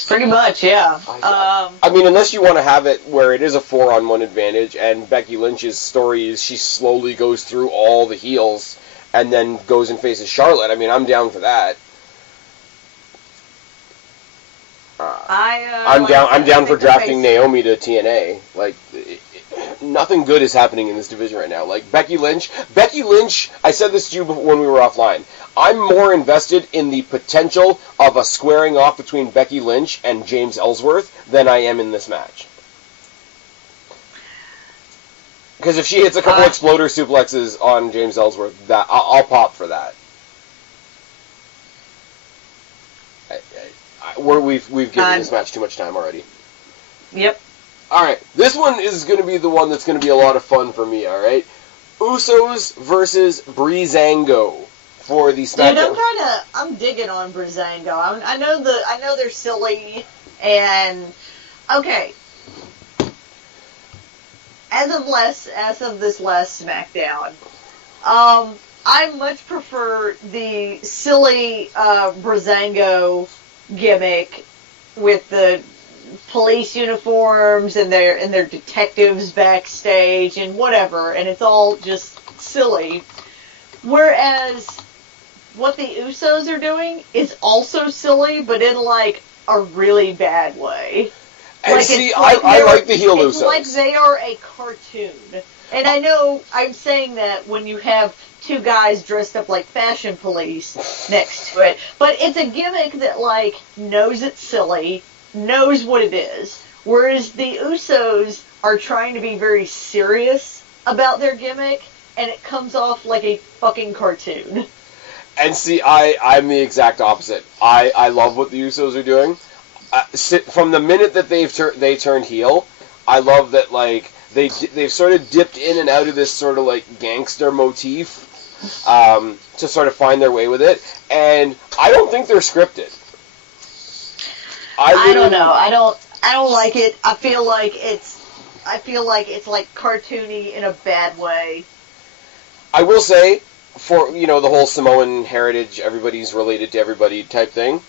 Pretty much, yeah. I mean, unless you want to have it where it is a 4-on-1 advantage, and Becky Lynch's story is she slowly goes through all the heels and then goes and faces Charlotte. I mean, I'm down for that. I'm down for drafting Naomi to TNA. Like, nothing good is happening in this division right now. Like, Becky Lynch, I said this to you when we were offline. I'm more invested in the potential of a squaring off between Becky Lynch and James Ellsworth than I am in this match. Because if she hits a couple exploder suplexes on James Ellsworth, that I'll pop for that. We've given this match too much time already. Yep. Alright, this one is going to be the one that's going to be a lot of fun for me, alright? Usos versus Breezango for the SmackDown. Dude, I'm digging on Breezango. I know they're silly, and, okay. As of this last SmackDown, I much prefer the silly Breezango gimmick with the police uniforms and their detectives backstage and whatever, and it's all just silly. Whereas what the Usos are doing is also silly, but in like a really bad way. And like, see, I like the heel Usos. It's like they are a cartoon. And I know I'm saying that when you have 2 guys dressed up like fashion police next to it, but it's a gimmick that, like, knows it's silly, knows what it is, whereas the Usos are trying to be very serious about their gimmick, and it comes off like a fucking cartoon. And see, I'm the exact opposite. I love what the Usos are doing. From the minute that they turned heel, I love that, like, they've sort of dipped in and out of this sort of, like, gangster motif to sort of find their way with it, and I don't think they're scripted. I don't know. I don't like it. I feel like it's like cartoony in a bad way. I will say, for, you know, the whole Samoan heritage, everybody's related to everybody type thing,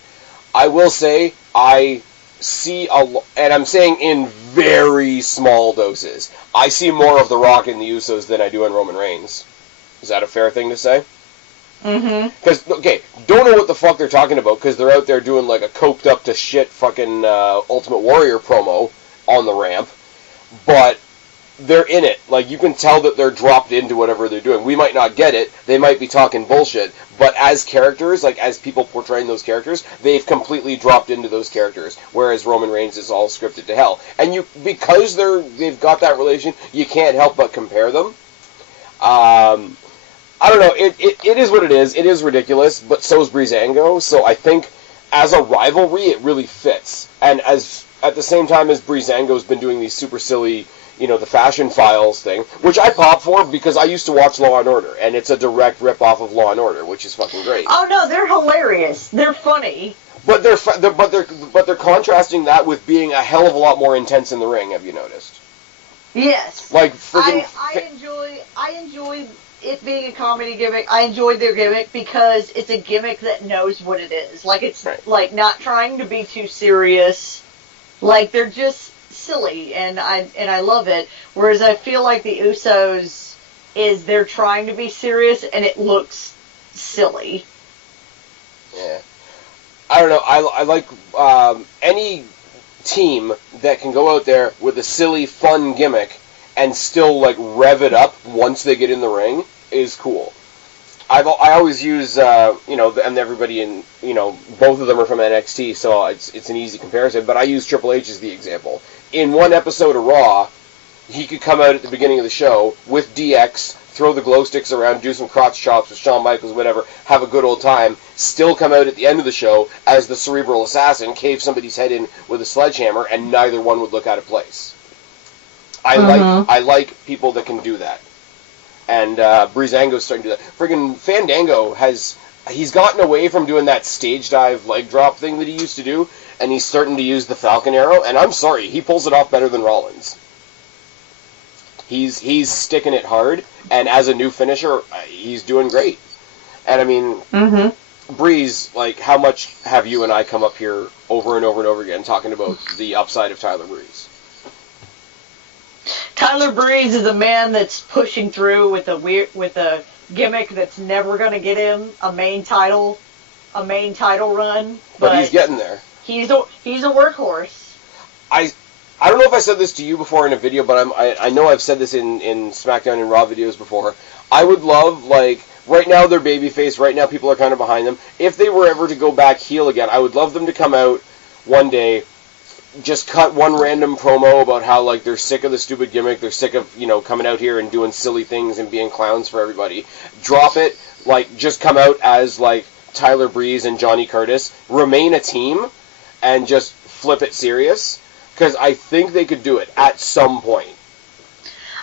I will say I see and I'm saying in very small doses, I see more of The Rock in the Usos than I do in Roman Reigns. Is that a fair thing to say? Mm-hmm. Because, okay, don't know what the fuck they're talking about, because they're out there doing, like, a coked up to shit fucking Ultimate Warrior promo on the ramp, but they're in it. Like, you can tell that they're dropped into whatever they're doing. We might not get it, they might be talking bullshit, but as characters, like, as people portraying those characters, they've completely dropped into those characters, whereas Roman Reigns is all scripted to hell. And because they've got that relation, you can't help but compare them. I don't know, it is what it is. It is ridiculous, but so is Breezango, so I think as a rivalry, it really fits. And at the same time as Breezango's been doing these super silly, you know, the Fashion Files thing, which I pop for because I used to watch Law & Order, and it's a direct rip-off of Law & Order, which is fucking great. Oh no, they're hilarious. They're funny. But they're contrasting that with being a hell of a lot more intense in the ring, have you noticed? Yes. Like, friggin' I enjoy it being a comedy gimmick. I enjoy their gimmick because it's a gimmick that knows what it is. Like, it's like not trying to be too serious. Like, they're just silly, and I love it. Whereas I feel like the Usos they're trying to be serious, and it looks silly. Yeah. I don't know. I like any team that can go out there with a silly, fun gimmick and still, like, rev it up once they get in the ring is cool. I always use, you know, and everybody in, you know, both of them are from NXT, so it's an easy comparison, but I use Triple H as the example. In one episode of Raw, he could come out at the beginning of the show with DX, throw the glow sticks around, do some crotch chops with Shawn Michaels, whatever, have a good old time, still come out at the end of the show as the cerebral assassin, cave somebody's head in with a sledgehammer, and neither one would look out of place. I like people that can do that. And Breezango's starting to do that. Friggin' Fandango he's gotten away from doing that stage dive leg drop thing that he used to do, and he's starting to use the Falcon Arrow, and I'm sorry, he pulls it off better than Rollins. He's sticking it hard, and as a new finisher, he's doing great. And I mean, Breeze, like, how much have you and I come up here over and over and over again talking about the upside of Tyler Breeze? Tyler Breeze is a man that's pushing through with a gimmick that's never going to get him a main title run. But he's getting there. He's a workhorse. I don't know if I said this to you before in a video, but I know I've said this in SmackDown and Raw videos before. I would love, like, right now they're babyface, right now people are kind of behind them. If they were ever to go back heel again, I would love them to come out one day, just cut one random promo about how, like, they're sick of the stupid gimmick, they're sick of, coming out here and doing silly things and being clowns for everybody. Drop it, like, just come out as, like, Tyler Breeze and Johnny Curtis, remain a team, and just flip it serious. Because I think they could do it at some point.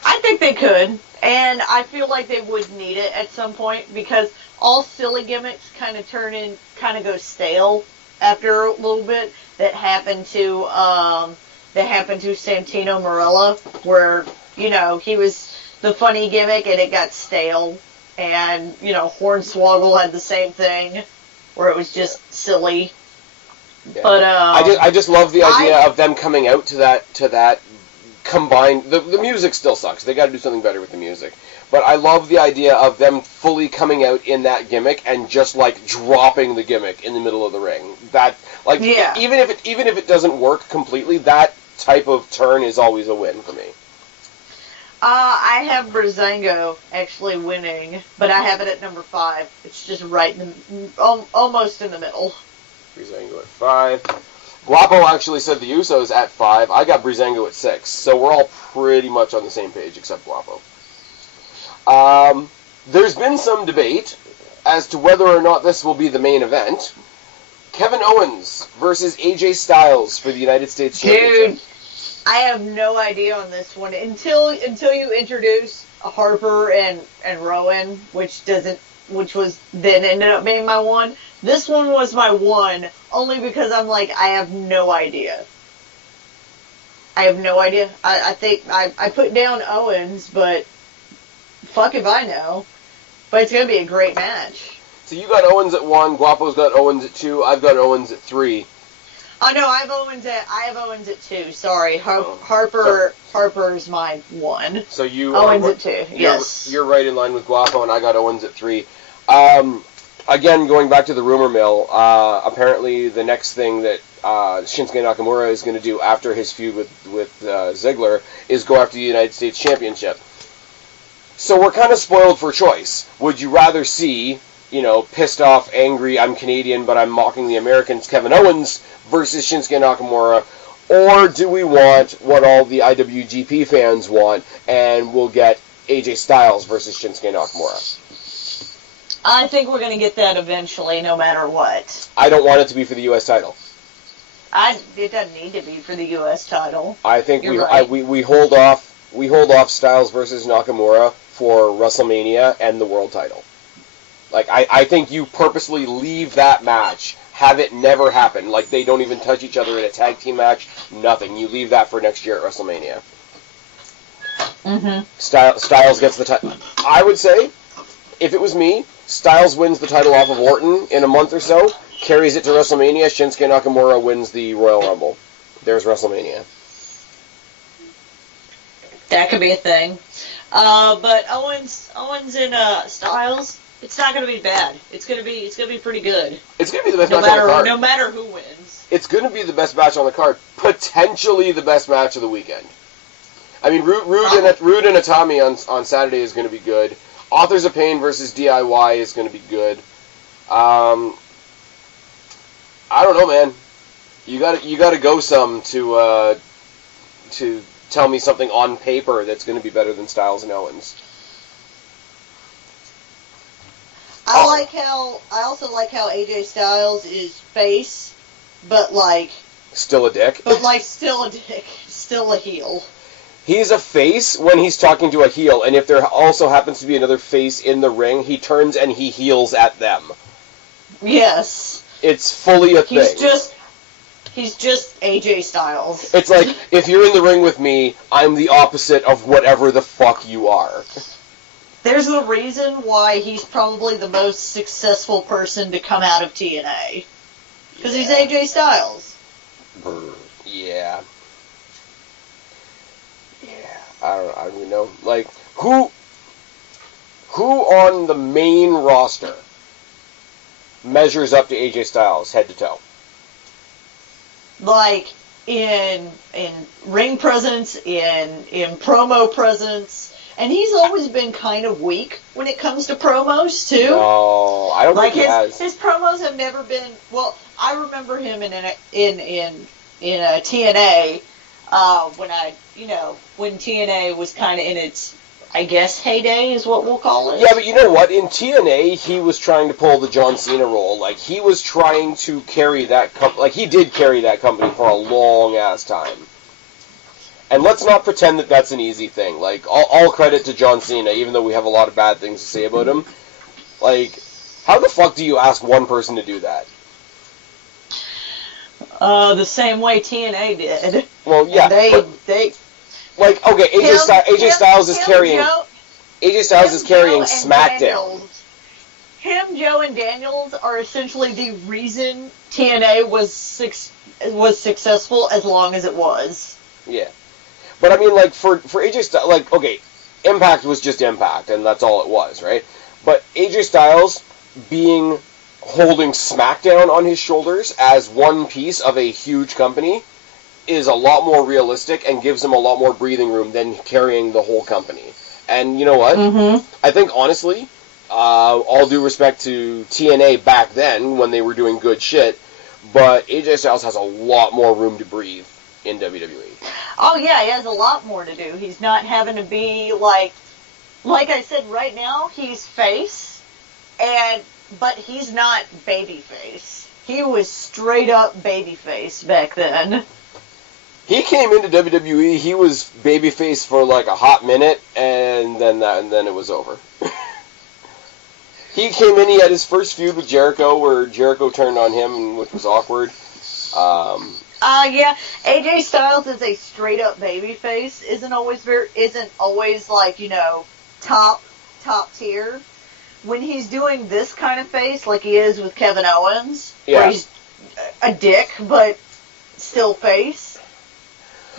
I think they could, and I feel like they would need it at some point, because all silly gimmicks kind of go stale after a little bit. That happened to Santino Marella, where, he was the funny gimmick and it got stale. And, Hornswoggle had the same thing, where it was just silly. Yeah. But I just love the idea of them coming out to that combined. The music still sucks. They got to do something better with the music. But I love the idea of them fully coming out in that gimmick and just, like, dropping the gimmick in the middle of the ring. That, like, even if it doesn't work completely, that type of turn is always a win for me. I have Breezango actually winning, but I have it at number 5. It's just right almost in the middle. Breezango at 5. Guapo actually said the Usos at 5. I got Breezango at 6. So we're all pretty much on the same page except Guapo. There's been some debate as to whether or not this will be the main event. Kevin Owens versus AJ Styles for the United States Championship. Dude, I have no idea on this one until you introduce Harper and Rowan, which was then ended up being my 1. This one was my 1 only because I'm like, I have no idea. I think I put down Owens, but fuck if I know. But it's going to be a great match. So you got Owens at 1, Guapo's got Owens at 2, I've got Owens at 3. Oh no, I have Owens at 2. Sorry, Harper's my 1. So you Owens at 2. Yes, you're right in line with Guapo, and I got Owens at 3. Again, going back to the rumor mill, apparently the next thing that Shinsuke Nakamura is going to do after his feud with Ziggler is go after the United States Championship. So we're kind of spoiled for choice. Would you rather see, pissed off, angry, I'm Canadian, but I'm mocking the Americans, Kevin Owens versus Shinsuke Nakamura, or do we want what all the IWGP fans want, and we'll get AJ Styles versus Shinsuke Nakamura? I think we're going to get that eventually, no matter what. I don't want it to be for the U.S. title. It doesn't need to be for the U.S. title. I think we hold off Styles versus Nakamura for WrestleMania and the world title. Like, I think you purposely leave that match, have it never happen. Like, they don't even touch each other in a tag team match, nothing. You leave that for next year at WrestleMania. Mm-hmm. Styles gets the title. I would say, if it was me, Styles wins the title off of Orton in a month or so, carries it to WrestleMania, Shinsuke Nakamura wins the Royal Rumble. There's WrestleMania. That could be a thing. But Owens and Styles, it's not going to be bad. It's going to be pretty good. It's going to be the best match on the card. No matter who wins. It's going to be the best match on the card. Potentially the best match of the weekend. I mean, Rude and Atami on Saturday is going to be good. Authors of Pain versus DIY is going to be good. I don't know, man. You got to go some to tell me something on paper that's going to be better than Styles and Owens. I also like how AJ Styles is face, but like still a dick. But like still a dick, still a heel. He's a face when he's talking to a heel, and if there also happens to be another face in the ring, he turns and he heels at them. Yes. It's fully a thing. He's just AJ Styles. It's like, if you're in the ring with me, I'm the opposite of whatever the fuck you are. There's a reason why he's probably the most successful person to come out of TNA. Because he's AJ Styles. Yeah. Yeah. I don't even know. Like, who on the main roster measures up to AJ Styles head to toe? Like, in ring presence, in promo presence, and he's always been kind of weak when it comes to promos too. No, I don't like think he has. His promos have never been. Well, I remember him in TNA when TNA was kind of in its, I guess, heyday is what we'll call it. Yeah, but you know what? In TNA, he was trying to pull the John Cena role. Like, he was trying to carry that company. Like, he did carry that company for a long-ass time. And let's not pretend that that's an easy thing. Like, all credit to John Cena, even though we have a lot of bad things to say about him. Like, how the fuck do you ask one person to do that? The same way TNA did. Well, yeah. They like, okay, AJ Styles is carrying SmackDown. Joe, and Daniels are essentially the reason TNA was successful as long as it was. Yeah. But I mean, like, for AJ Styles, like, okay, Impact was just Impact, and that's all it was, right? But AJ Styles holding SmackDown on his shoulders as one piece of a huge company is a lot more realistic and gives him a lot more breathing room than carrying the whole company. And you know what? Mm-hmm. I think, honestly, all due respect to TNA back then when they were doing good shit, but AJ Styles has a lot more room to breathe in WWE. Oh, yeah, he has a lot more to do. He's not having to be, like I said, right now, he's face, but he's not babyface. He was straight up babyface back then. He came into WWE, he was babyface for like a hot minute, and then it was over. He came in, he had his first feud with Jericho, where Jericho turned on him, which was awkward. Yeah, AJ Styles is a straight up babyface. Isn't always like, top tier. When he's doing this kind of face, like he is with Kevin Owens, where he's a dick but still face,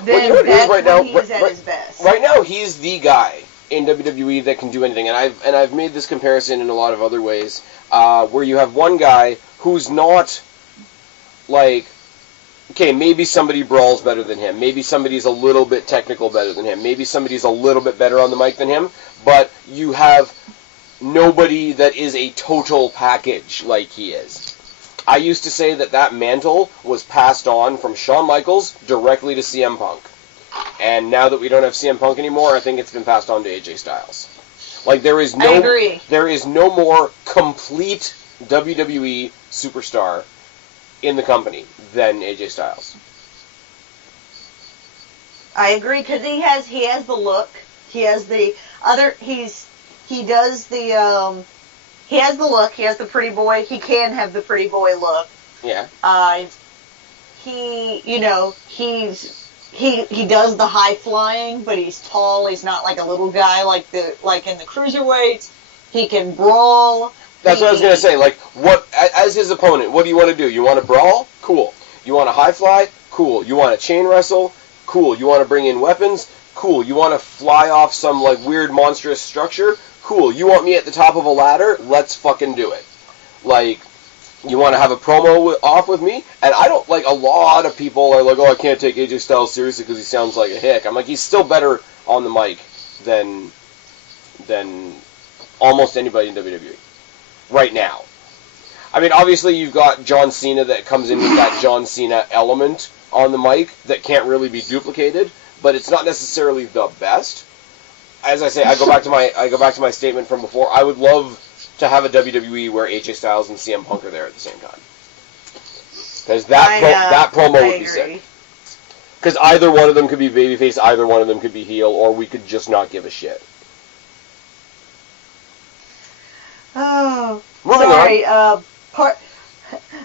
then that's when he's at his best. Right now, he's the guy in WWE that can do anything, and I've made this comparison in a lot of other ways, where you have one guy who's not like, okay, maybe somebody brawls better than him, maybe somebody's a little bit technical better than him, maybe somebody's a little bit better on the mic than him, but you have nobody that is a total package like he is. I used to say that mantle was passed on from Shawn Michaels directly to CM Punk. And now that we don't have CM Punk anymore, I think it's been passed on to AJ Styles. Like, there is no more complete WWE superstar in the company than AJ Styles. I agree, because he has the look. He has the other. He has the look. He has the pretty boy. He can have the pretty boy look. Yeah. He does the high flying, but he's tall. He's not like a little guy like in the cruiserweights. He can brawl. That's what I was gonna say. Like, what as his opponent? What do you want to do? You want to brawl? Cool. You want to high fly? Cool. You want to chain wrestle? Cool. You want to bring in weapons? Cool. You want to fly off some like weird monstrous structure? Cool. You want me at the top of a ladder? Let's fucking do it. Like, you want to have a promo off with me? And I don't, like, a lot of people are like, oh, I can't take AJ Styles seriously because he sounds like a hick. I'm like, he's still better on the mic than almost anybody in WWE right now. I mean, obviously you've got John Cena that comes in with that John Cena element on the mic that can't really be duplicated, but it's not necessarily the best. As I say, I go back to my statement from before. I would love to have a WWE where AJ Styles and CM Punk are there at the same time, because that promo would be sick. Because either one of them could be babyface, either one of them could be heel, or we could just not give a shit. Oh, Moving sorry. on.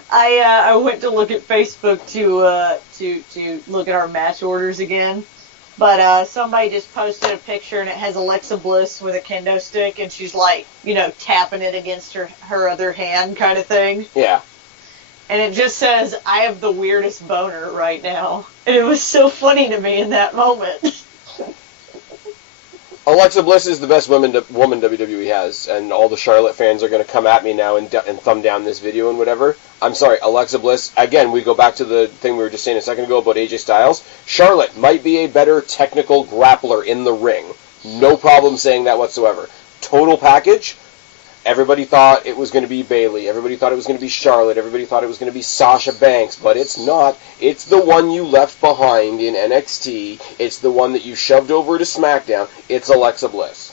I went to look at Facebook to look at our match orders again, but somebody just posted a picture and it has Alexa Bliss with a kendo stick and she's like, tapping it against her other hand kind of thing. Yeah. And it just says, "I have the weirdest boner right now," and it was so funny to me in that moment. Alexa Bliss is the best woman WWE has, and all the Charlotte fans are going to come at me now and thumb down this video and whatever. I'm sorry, Alexa Bliss, again, we go back to the thing we were just saying a second ago about AJ Styles. Charlotte might be a better technical grappler in the ring. No problem saying that whatsoever. Total package, everybody thought it was going to be Bayley. Everybody thought it was going to be Charlotte. Everybody thought it was going to be Sasha Banks, but it's not. It's the one you left behind in NXT. It's the one that you shoved over to SmackDown. It's Alexa Bliss.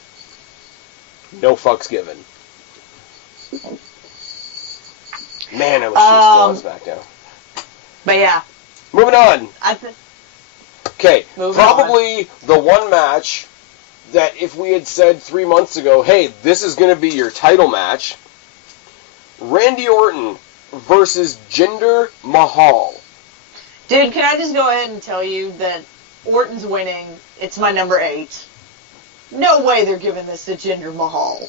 No fucks given. Man, I was still on SmackDown. But yeah. Moving on. Okay, probably on. The one match that if we had said 3 months ago, hey, this is going to be your title match, Randy Orton versus Jinder Mahal. Dude, can I just go ahead and tell you that Orton's winning? It's my number 8. No way they're giving this to Jinder Mahal.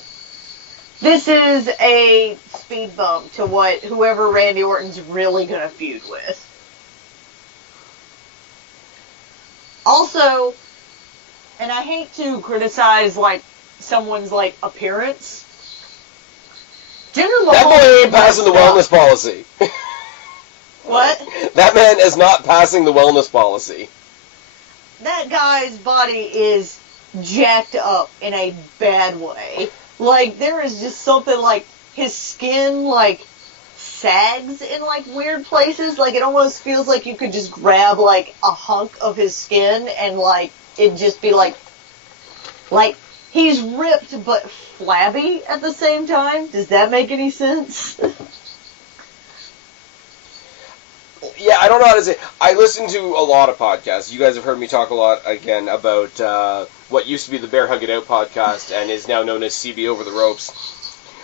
This is a speed bump to whoever Randy Orton's really going to feud with. Also, and I hate to criticize, someone's, appearance. Jinder Mahal... That boy ain't passing the wellness policy. What? That man is not passing the wellness policy. That guy's body is jacked up in a bad way. There is just something, his skin, sags in, weird places. It almost feels like you could just grab, a hunk of his skin and, it'd just be he's ripped but flabby at the same time. Does that make any sense? Yeah, I don't know how to say. I listen to a lot of podcasts. You guys have heard me talk a lot, again, about what used to be the Bear Hug It Out podcast and is now known as CB Over the Ropes.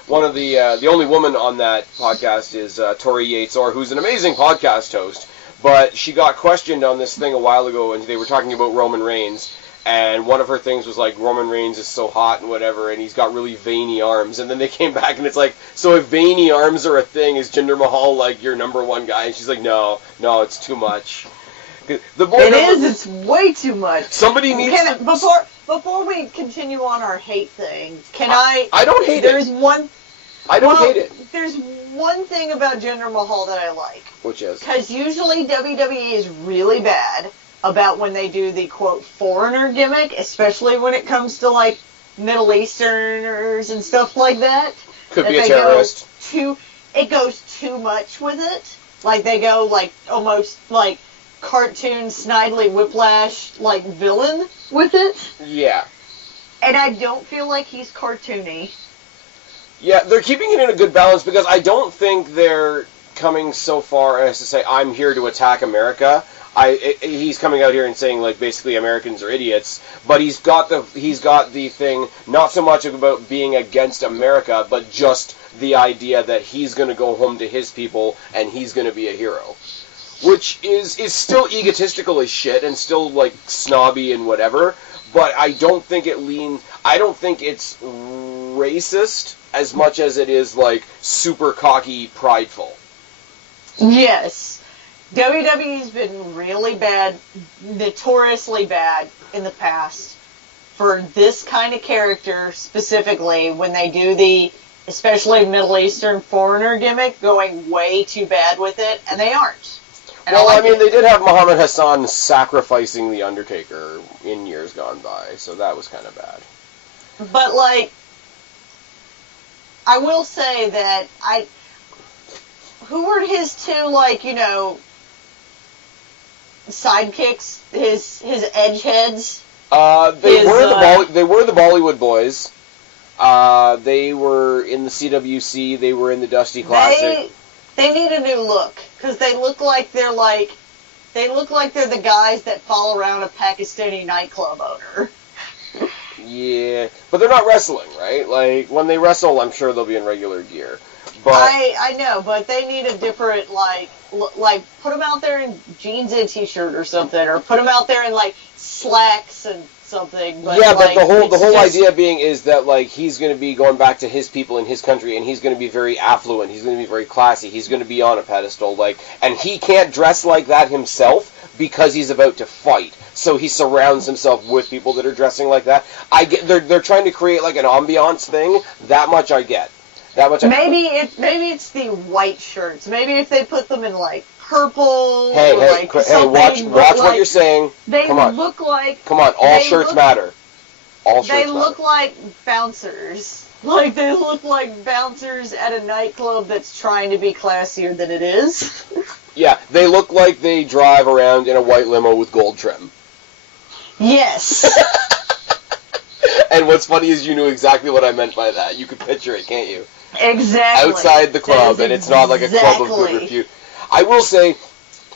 One of the only woman on that podcast is Tori Yates-Orr, who's an amazing podcast host. But she got questioned on this thing a while ago, and they were talking about Roman Reigns. And one of her things was Roman Reigns is so hot and whatever, and he's got really veiny arms. And then they came back and it's so if veiny arms are a thing, is Jinder Mahal your number one guy? And she's like, no, it's too much. It's way too much. Somebody needs to... Before we continue on our hate thing, I don't hate it. I don't hate it. There's one thing about Jinder Mahal that I like. Which is? Because usually WWE is really bad about when they do the, quote, foreigner gimmick, especially when it comes to, Middle Easterners and stuff like that. Could be a terrorist. It goes too much with it. They go, almost, cartoon Snidely Whiplash, villain with it. Yeah. And I don't feel like he's cartoony. Yeah, they're keeping it in a good balance because I don't think they're coming so far as to say, I'm here to attack America. He's coming out here and saying basically Americans are idiots, but he's got the thing not so much about being against America, but just the idea that he's going to go home to his people and he's going to be a hero, which is still egotistical as shit and still snobby and whatever. But I don't think it's racist as much as it is super cocky, prideful. Yes. WWE's been really bad, notoriously bad in the past for this kind of character specifically when they do the, especially Middle Eastern foreigner gimmick, going way too bad with it, and they aren't. And they did have Muhammad Hassan sacrificing The Undertaker in years gone by, so that was kind of bad. But, I will say that who were his two, sidekicks, his edge heads? They were the Bollywood Boys. They were in the CWC. They were in the Dusty Classic. They need a new look because they look like they're the guys that follow around a Pakistani nightclub owner. Yeah, but they're not wrestling, right? When they wrestle, I'm sure they'll be in regular gear. But I know, but they need a different, like put them out there in jeans and a t-shirt or something, or put them out there in, like, slacks and something. But, yeah, like, but the whole just... idea being is that, like, he's going to be going back to his people in his country, and he's going to be very affluent, he's going to be very classy, he's going to be on a pedestal, like, and he can't dress like that himself because he's about to fight. So he surrounds himself with people that are dressing like that. I get they're trying to create like an ambiance thing. That much I get. Maybe it's the white shirts. Maybe if they put them in like purple. Hey, or like watch like, what you're saying. They Come on. look like. Come on, all shirts matter. All shirts matter. They look like bouncers. Like they look like bouncers at a nightclub that's trying to be classier than it is. Yeah, they look like they drive around in a white limo with gold trim. Yes. And what's funny is you knew exactly what I meant by that. You could picture it, can't you? Exactly. Outside the club, and it's not like a club of good repute. I will say,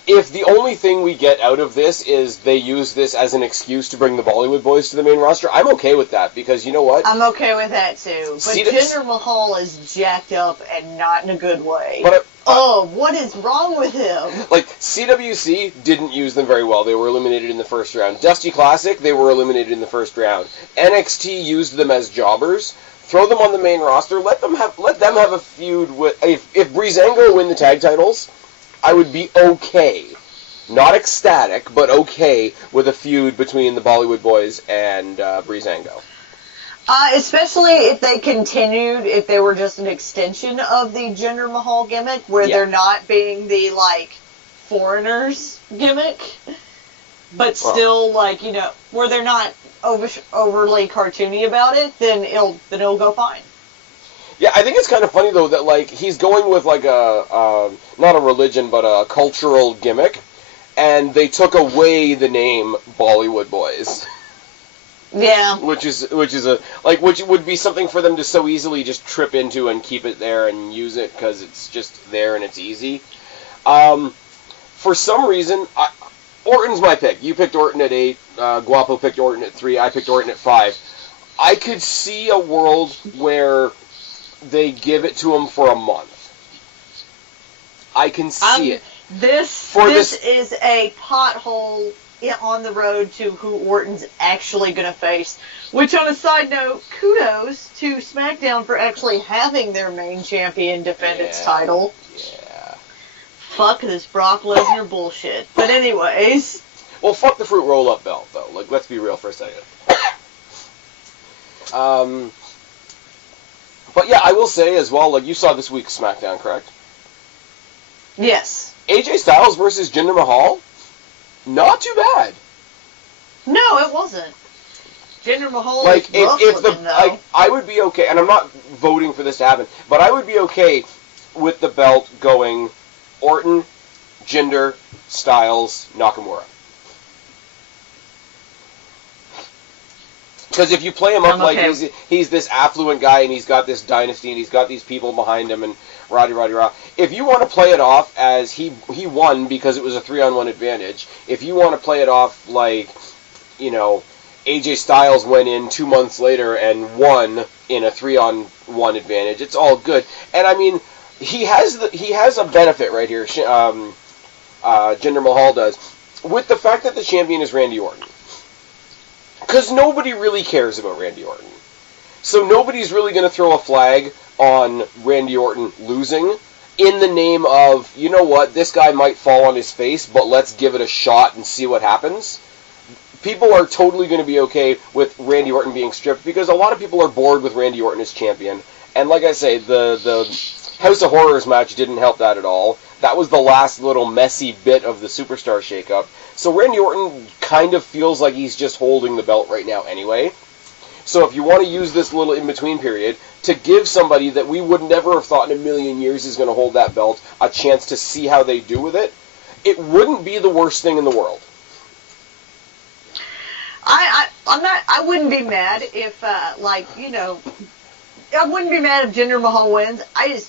if the only thing we get out of this is they use this as an excuse to bring the Bollywood boys to the main roster, I'm okay with that, because you know what? I'm okay with that too. But Jinder Mahal is jacked up and not in a good way. What is wrong with him? Like, CWC didn't use them very well. They were eliminated in the first round. Dusty Classic, they were eliminated in the first round. NXT used them as jobbers. Throw them on the main roster. Let them have a feud with... If Breezango win the tag titles, I would be okay. Not ecstatic, but okay with a feud between the Bollywood boys and Breezango. Especially if they continued, if they were just an extension of the Jinder Mahal gimmick, where they're not being the, like, foreigners gimmick, but still, like, you know, where they're not overly cartoony about it, then it'll go fine. Yeah, I think it's kind of funny, though, that, like, he's going with, like, not a religion, but a cultural gimmick, and they took away the name Bollywood Boys. Yeah. Which would be something for them to so easily just trip into and keep it there and use it because it's just there and it's easy. For some reason, Orton's my pick. You picked Orton at 8, Guapo picked Orton at 3, I picked Orton at 5. I could see a world where they give it to him for a month. I can see it. This is a pothole on the road to who Orton's actually going to face. Which, on a side note, kudos to SmackDown for actually having their main champion defend its title. Yeah. Fuck this Brock Lesnar bullshit. But anyways. Well, fuck the fruit roll-up belt, though. Like, let's be real for a second. But yeah, I will say as well, like, you saw this week's SmackDown, correct? Yes. AJ Styles versus Jinder Mahal? Not too bad. No, it wasn't. Jinder Mahal like I would be okay, and I'm not voting for this to happen, but I would be okay with the belt going Orton, Jinder, Styles, Nakamura. Because if you play him up like he's this affluent guy and he's got this dynasty and he's got these people behind him and rah. If you want to play it off as he won because it was a 3-on-1 advantage, if you want to play it off like, you know, AJ Styles went in 2 months later and won in a 3-on-1 advantage, it's all good. And I mean, he has a benefit right here. Jinder Mahal does, with the fact that the champion is Randy Orton. Because nobody really cares about Randy Orton. So nobody's really going to throw a flag on Randy Orton losing in the name of, you know what, this guy might fall on his face, but let's give it a shot and see what happens. People are totally going to be okay with Randy Orton being stripped because a lot of people are bored with Randy Orton as champion. And like I say, the House of Horrors match didn't help that at all. That was the last little messy bit of the Superstar shakeup. So Randy Orton kind of feels like he's just holding the belt right now anyway. So if you want to use this little in-between period to give somebody that we would never have thought in a million years is going to hold that belt a chance to see how they do with it, it wouldn't be the worst thing in the world. I wouldn't be mad if, I wouldn't be mad if Jinder Mahal wins. I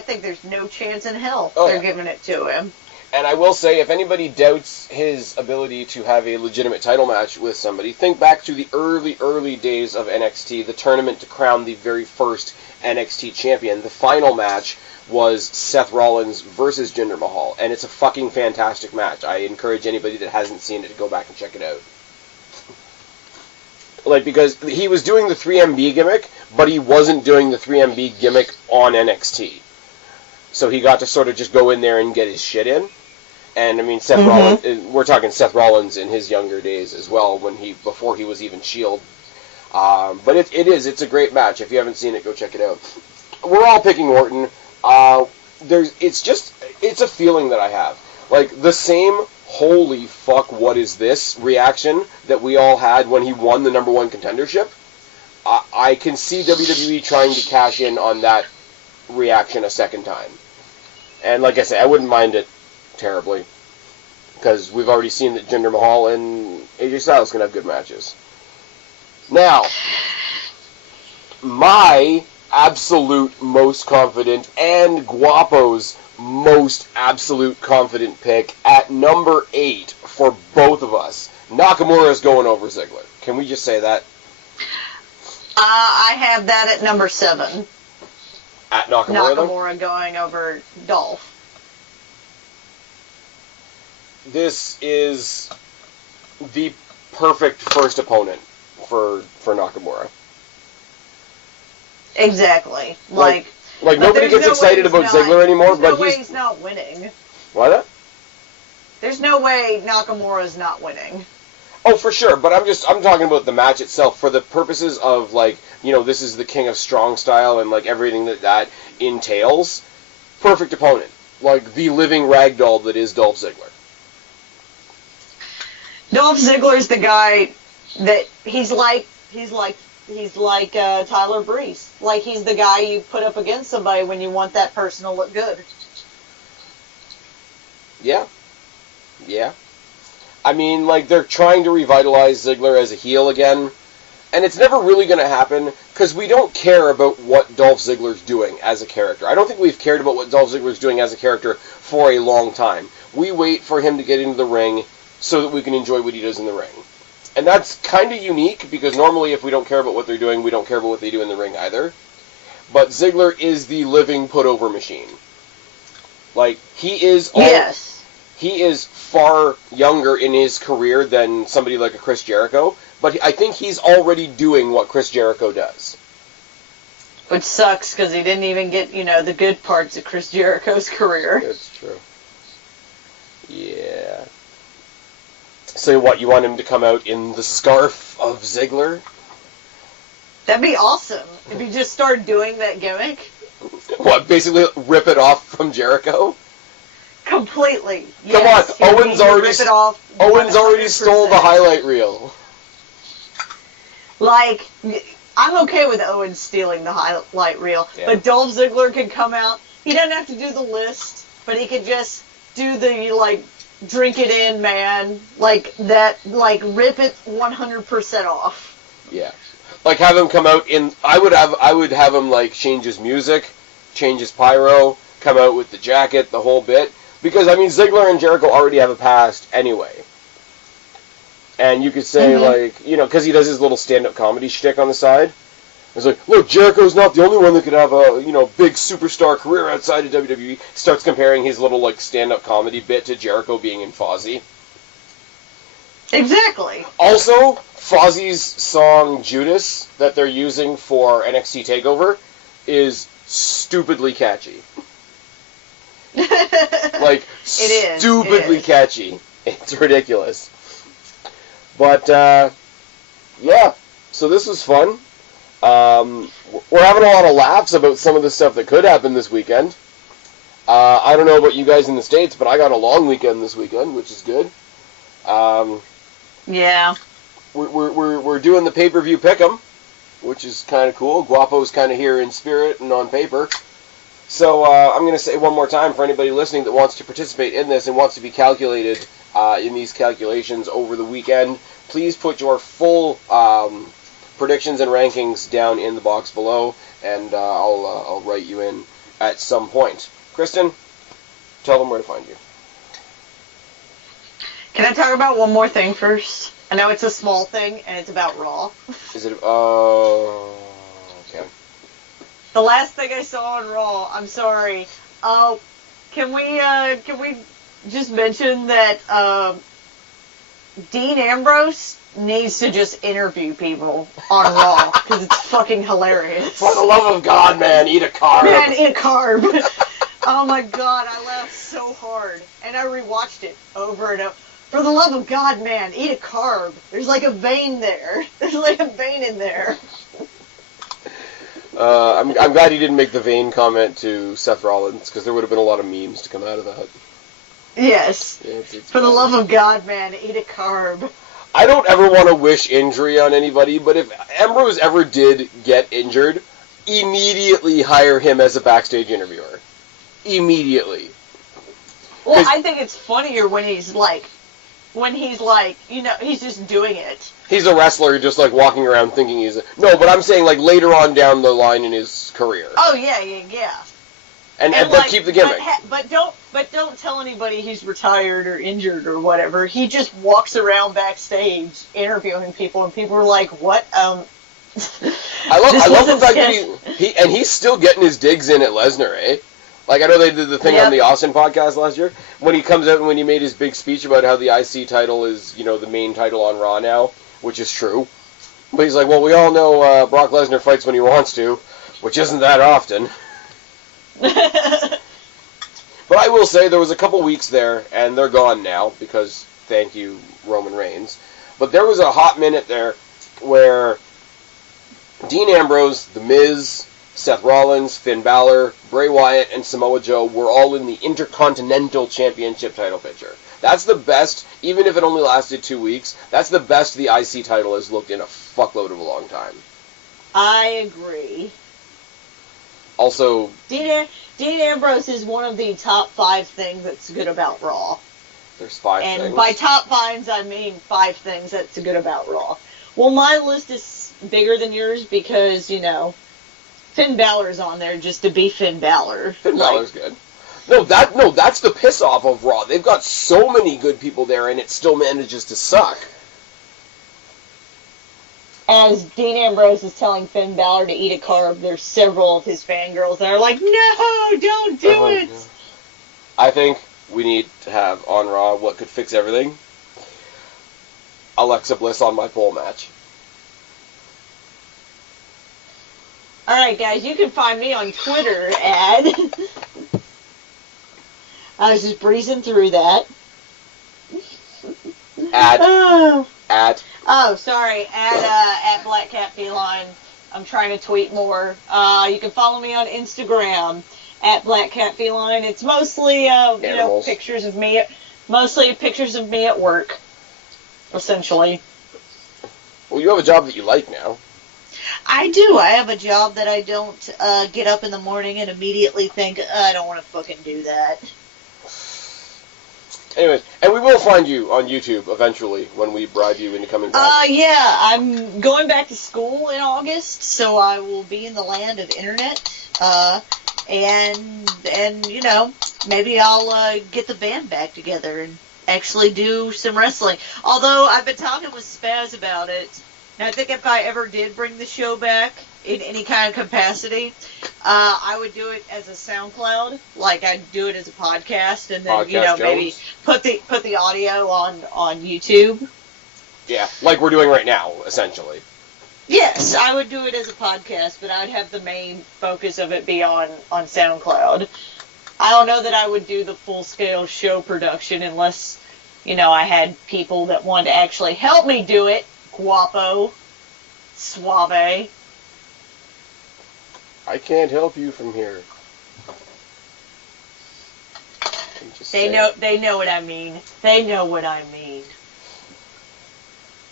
think there's no chance in hell they're giving it to him. And I will say, if anybody doubts his ability to have a legitimate title match with somebody, think back to the early days of NXT, the tournament to crown the very first NXT champion. The final match was Seth Rollins versus Jinder Mahal, and it's a fucking fantastic match. I encourage anybody that hasn't seen it to go back and check it out. Like, because he was doing the 3MB gimmick, but he wasn't doing the 3MB gimmick on NXT. So he got to sort of just go in there and get his shit in. And I mean, Seth Rollins, we're talking Seth Rollins in his younger days as well, before he was even Shield. But it's a great match. If you haven't seen it, go check it out. We're all picking Orton. It's a feeling that I have. Like, the same holy fuck, what is this reaction that we all had when he won the number one contendership. I can see WWE trying to cash in on that reaction a second time. And like I say, I wouldn't mind it terribly, because we've already seen that Jinder Mahal and AJ Styles can have good matches. Now, my absolute most confident and Guapo's most absolute confident pick at number 8 for both of us. Nakamura is going over Ziggler. Can we just say that? I have that at number 7. At Nakamura? Nakamura going over Dolph. This is the perfect first opponent for Nakamura. Exactly. Like nobody gets excited about Ziggler anymore, but he's not winning. What? There's no way Nakamura's not winning. Oh, for sure, but I'm talking about the match itself for the purposes of, like, you know, this is the King of Strong Style and, like, everything that entails. Perfect opponent. Like, the living ragdoll that is Dolph Ziggler. Dolph Ziggler's the guy that he's like Tyler Breeze. Like, he's the guy you put up against somebody when you want that person to look good. Yeah. Yeah. I mean, like, they're trying to revitalize Ziggler as a heel again, and it's never really going to happen, because we don't care about what Dolph Ziggler's doing as a character. I don't think we've cared about what Dolph Ziggler's doing as a character for a long time. We wait for him to get into the ring so that we can enjoy what he does in the ring. And that's kind of unique, because normally if we don't care about what they're doing, we don't care about what they do in the ring either. But Ziggler is the living put-over machine. Like, he is... Yes. He is far younger in his career than somebody like a Chris Jericho, but I think he's already doing what Chris Jericho does. Which sucks, because he didn't even get, the good parts of Chris Jericho's career. That's true. Yeah. So what, you want him to come out in the scarf of Ziggler? That'd be awesome, if he just started doing that gimmick. What, basically rip it off from Jericho? Completely. Yes. Come on, Owens already stole the highlight reel. Like, I'm okay with Owens stealing the highlight reel, but Dolph Ziggler could come out. He doesn't have to do the list, but he could just do the, drink it in, man. Like, that, rip it 100% off. Yeah. Like, have him come out in... I would have him, change his music, change his pyro, come out with the jacket, the whole bit. Because, Ziggler and Jericho already have a past anyway. And you could say, because he does his little stand-up comedy shtick on the side. It's like, look, Jericho's not the only one that could have a, big superstar career outside of WWE. Starts comparing his little, stand-up comedy bit to Jericho being in Fozzy. Exactly. Also, Fozzy's song Judas that they're using for NXT TakeOver is stupidly catchy. Stupidly catchy. It's ridiculous. But, yeah. So this was fun. We're having a lot of laughs about some of the stuff that could happen this weekend. I don't know about you guys in the States, but I got a long weekend this weekend, which is good. Yeah. We're doing the pay-per-view pick'em, which is kind of cool. Guapo's kind of here in spirit and on paper. So I'm going to say one more time for anybody listening that wants to participate in this and wants to be calculated in these calculations over the weekend, please put your full predictions and rankings down in the box below, and I'll write you in at some point. Kristen, tell them where to find you. Can I talk about one more thing first? I know it's a small thing, and it's about Raw. Is it? Okay. The last thing I saw on Raw, I'm sorry. Can we just mention that Dean Ambrose needs to just interview people on Raw because it's fucking hilarious. For the love of God, man, eat a carb. Man, eat a carb. Oh my God, I laughed so hard, and I rewatched it over and over. For the love of God, man, eat a carb. There's like a vein there. There's like a vein in there. I'm glad he didn't make the vein comment to Seth Rollins, because there would have been a lot of memes to come out of that. Yes. Yeah, For the love of God, man, eat a carb. I don't ever want to wish injury on anybody, but if Ambrose ever did get injured, immediately hire him as a backstage interviewer. Immediately. Well, I think it's funnier when he's like, you know, he's just doing it. He's a wrestler just like walking around thinking he's no, but I'm saying like later on down the line in his career. Oh yeah. And but like, keep the gimmick. But don't tell anybody he's retired or injured or whatever. He just walks around backstage interviewing people, and people are like, "What?" I love the fact that he's still getting his digs in at Lesnar, eh? Like, I know they did the thing on the Austin podcast last year, when he comes out and when he made his big speech about how the IC title is, you know, the main title on Raw now, which is true. But he's like, well, we all know Brock Lesnar fights when he wants to, which isn't that often. But I will say, there was a couple weeks there, and they're gone now, because thank you, Roman Reigns. But there was a hot minute there where Dean Ambrose, The Miz, Seth Rollins, Finn Balor, Bray Wyatt, and Samoa Joe were all in the Intercontinental Championship title picture. That's the best, even if it only lasted 2 weeks, that's the best the IC title has looked in a fuckload of a long time. I agree. Also, Dean Ambrose is one of the top 5 things that's good about Raw. There's 5 things. And by top 5s, I mean 5 things that's good about Raw. Well, my list is bigger than yours because, you know, Finn Balor's on there just to be Finn Balor. Finn Balor's good. No, that's the piss off of Raw. They've got so many good people there, and it still manages to suck. As Dean Ambrose is telling Finn Balor to eat a carb, there's several of his fangirls that are like, no, don't do it. Yeah. I think we need to have on Raw what could fix everything. Alexa Bliss on my pole match. Alright guys, you can find me on Twitter at... I was just breezing through that. At Black Cat Feline. I'm trying to tweet more. You can follow me on Instagram at Black Cat Feline. It's mostly pictures of me at work, essentially. Well, you have a job that you like now. I do. I have a job that I don't get up in the morning and immediately think, I don't want to fucking do that. Anyways, and we will find you on YouTube eventually when we bribe you into coming back. Yeah, I'm going back to school in August, so I will be in the land of internet. And you know, maybe I'll get the band back together and actually do some wrestling. Although I've been talking with Spaz about it. And I think if I ever did bring the show back in any kind of capacity, I would do it as a SoundCloud, like I'd do it as a podcast, and then maybe put the audio on YouTube. Yeah, like we're doing right now, essentially. Yes, I would do it as a podcast, but I'd have the main focus of it be on SoundCloud. I don't know that I would do the full-scale show production unless, I had people that wanted to actually help me do it. Guapo. Suave. I can't help you from here. They know what I mean. They know what I mean.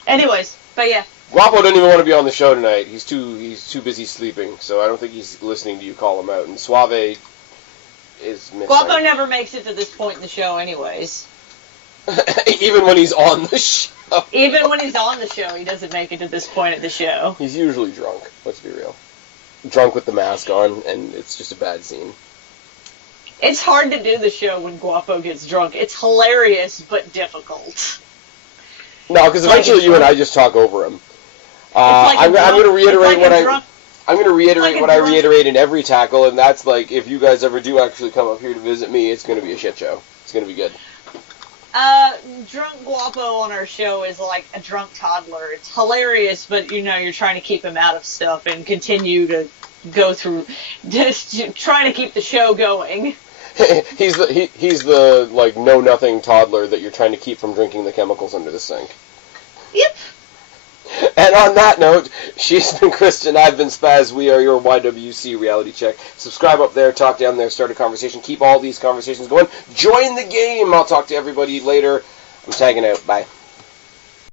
Anyways, but yeah. Guapo doesn't even want to be on the show tonight. He's too busy sleeping, so I don't think he's listening to you call him out. And Suave is missing. Guapo never makes it to this point in the show anyways. Even when he's on the show. Even when he's on the show, he doesn't make it to this point of the show. He's usually drunk, let's be real. Drunk with the mask on, and it's just a bad scene. It's hard to do the show when Guapo gets drunk. It's hilarious, but difficult. No, because eventually you and I just talk over him. I'm going to reiterate what I reiterate in every tackle, and that's like, if you guys ever do actually come up here to visit me, it's going to be a shit show. It's going to be good. Drunk Guapo on our show is like a drunk toddler. It's hilarious, but you're trying to keep him out of stuff and continue to go through, just trying to keep the show going. He's the like know-nothing toddler that you're trying to keep from drinking the chemicals under the sink. Yep. And on that note, she's been Kristen, I've been Spaz, we are your YWC Reality Check. Subscribe up there, talk down there, start a conversation, keep all these conversations going. Join the game! I'll talk to everybody later. I'm tagging out. Bye.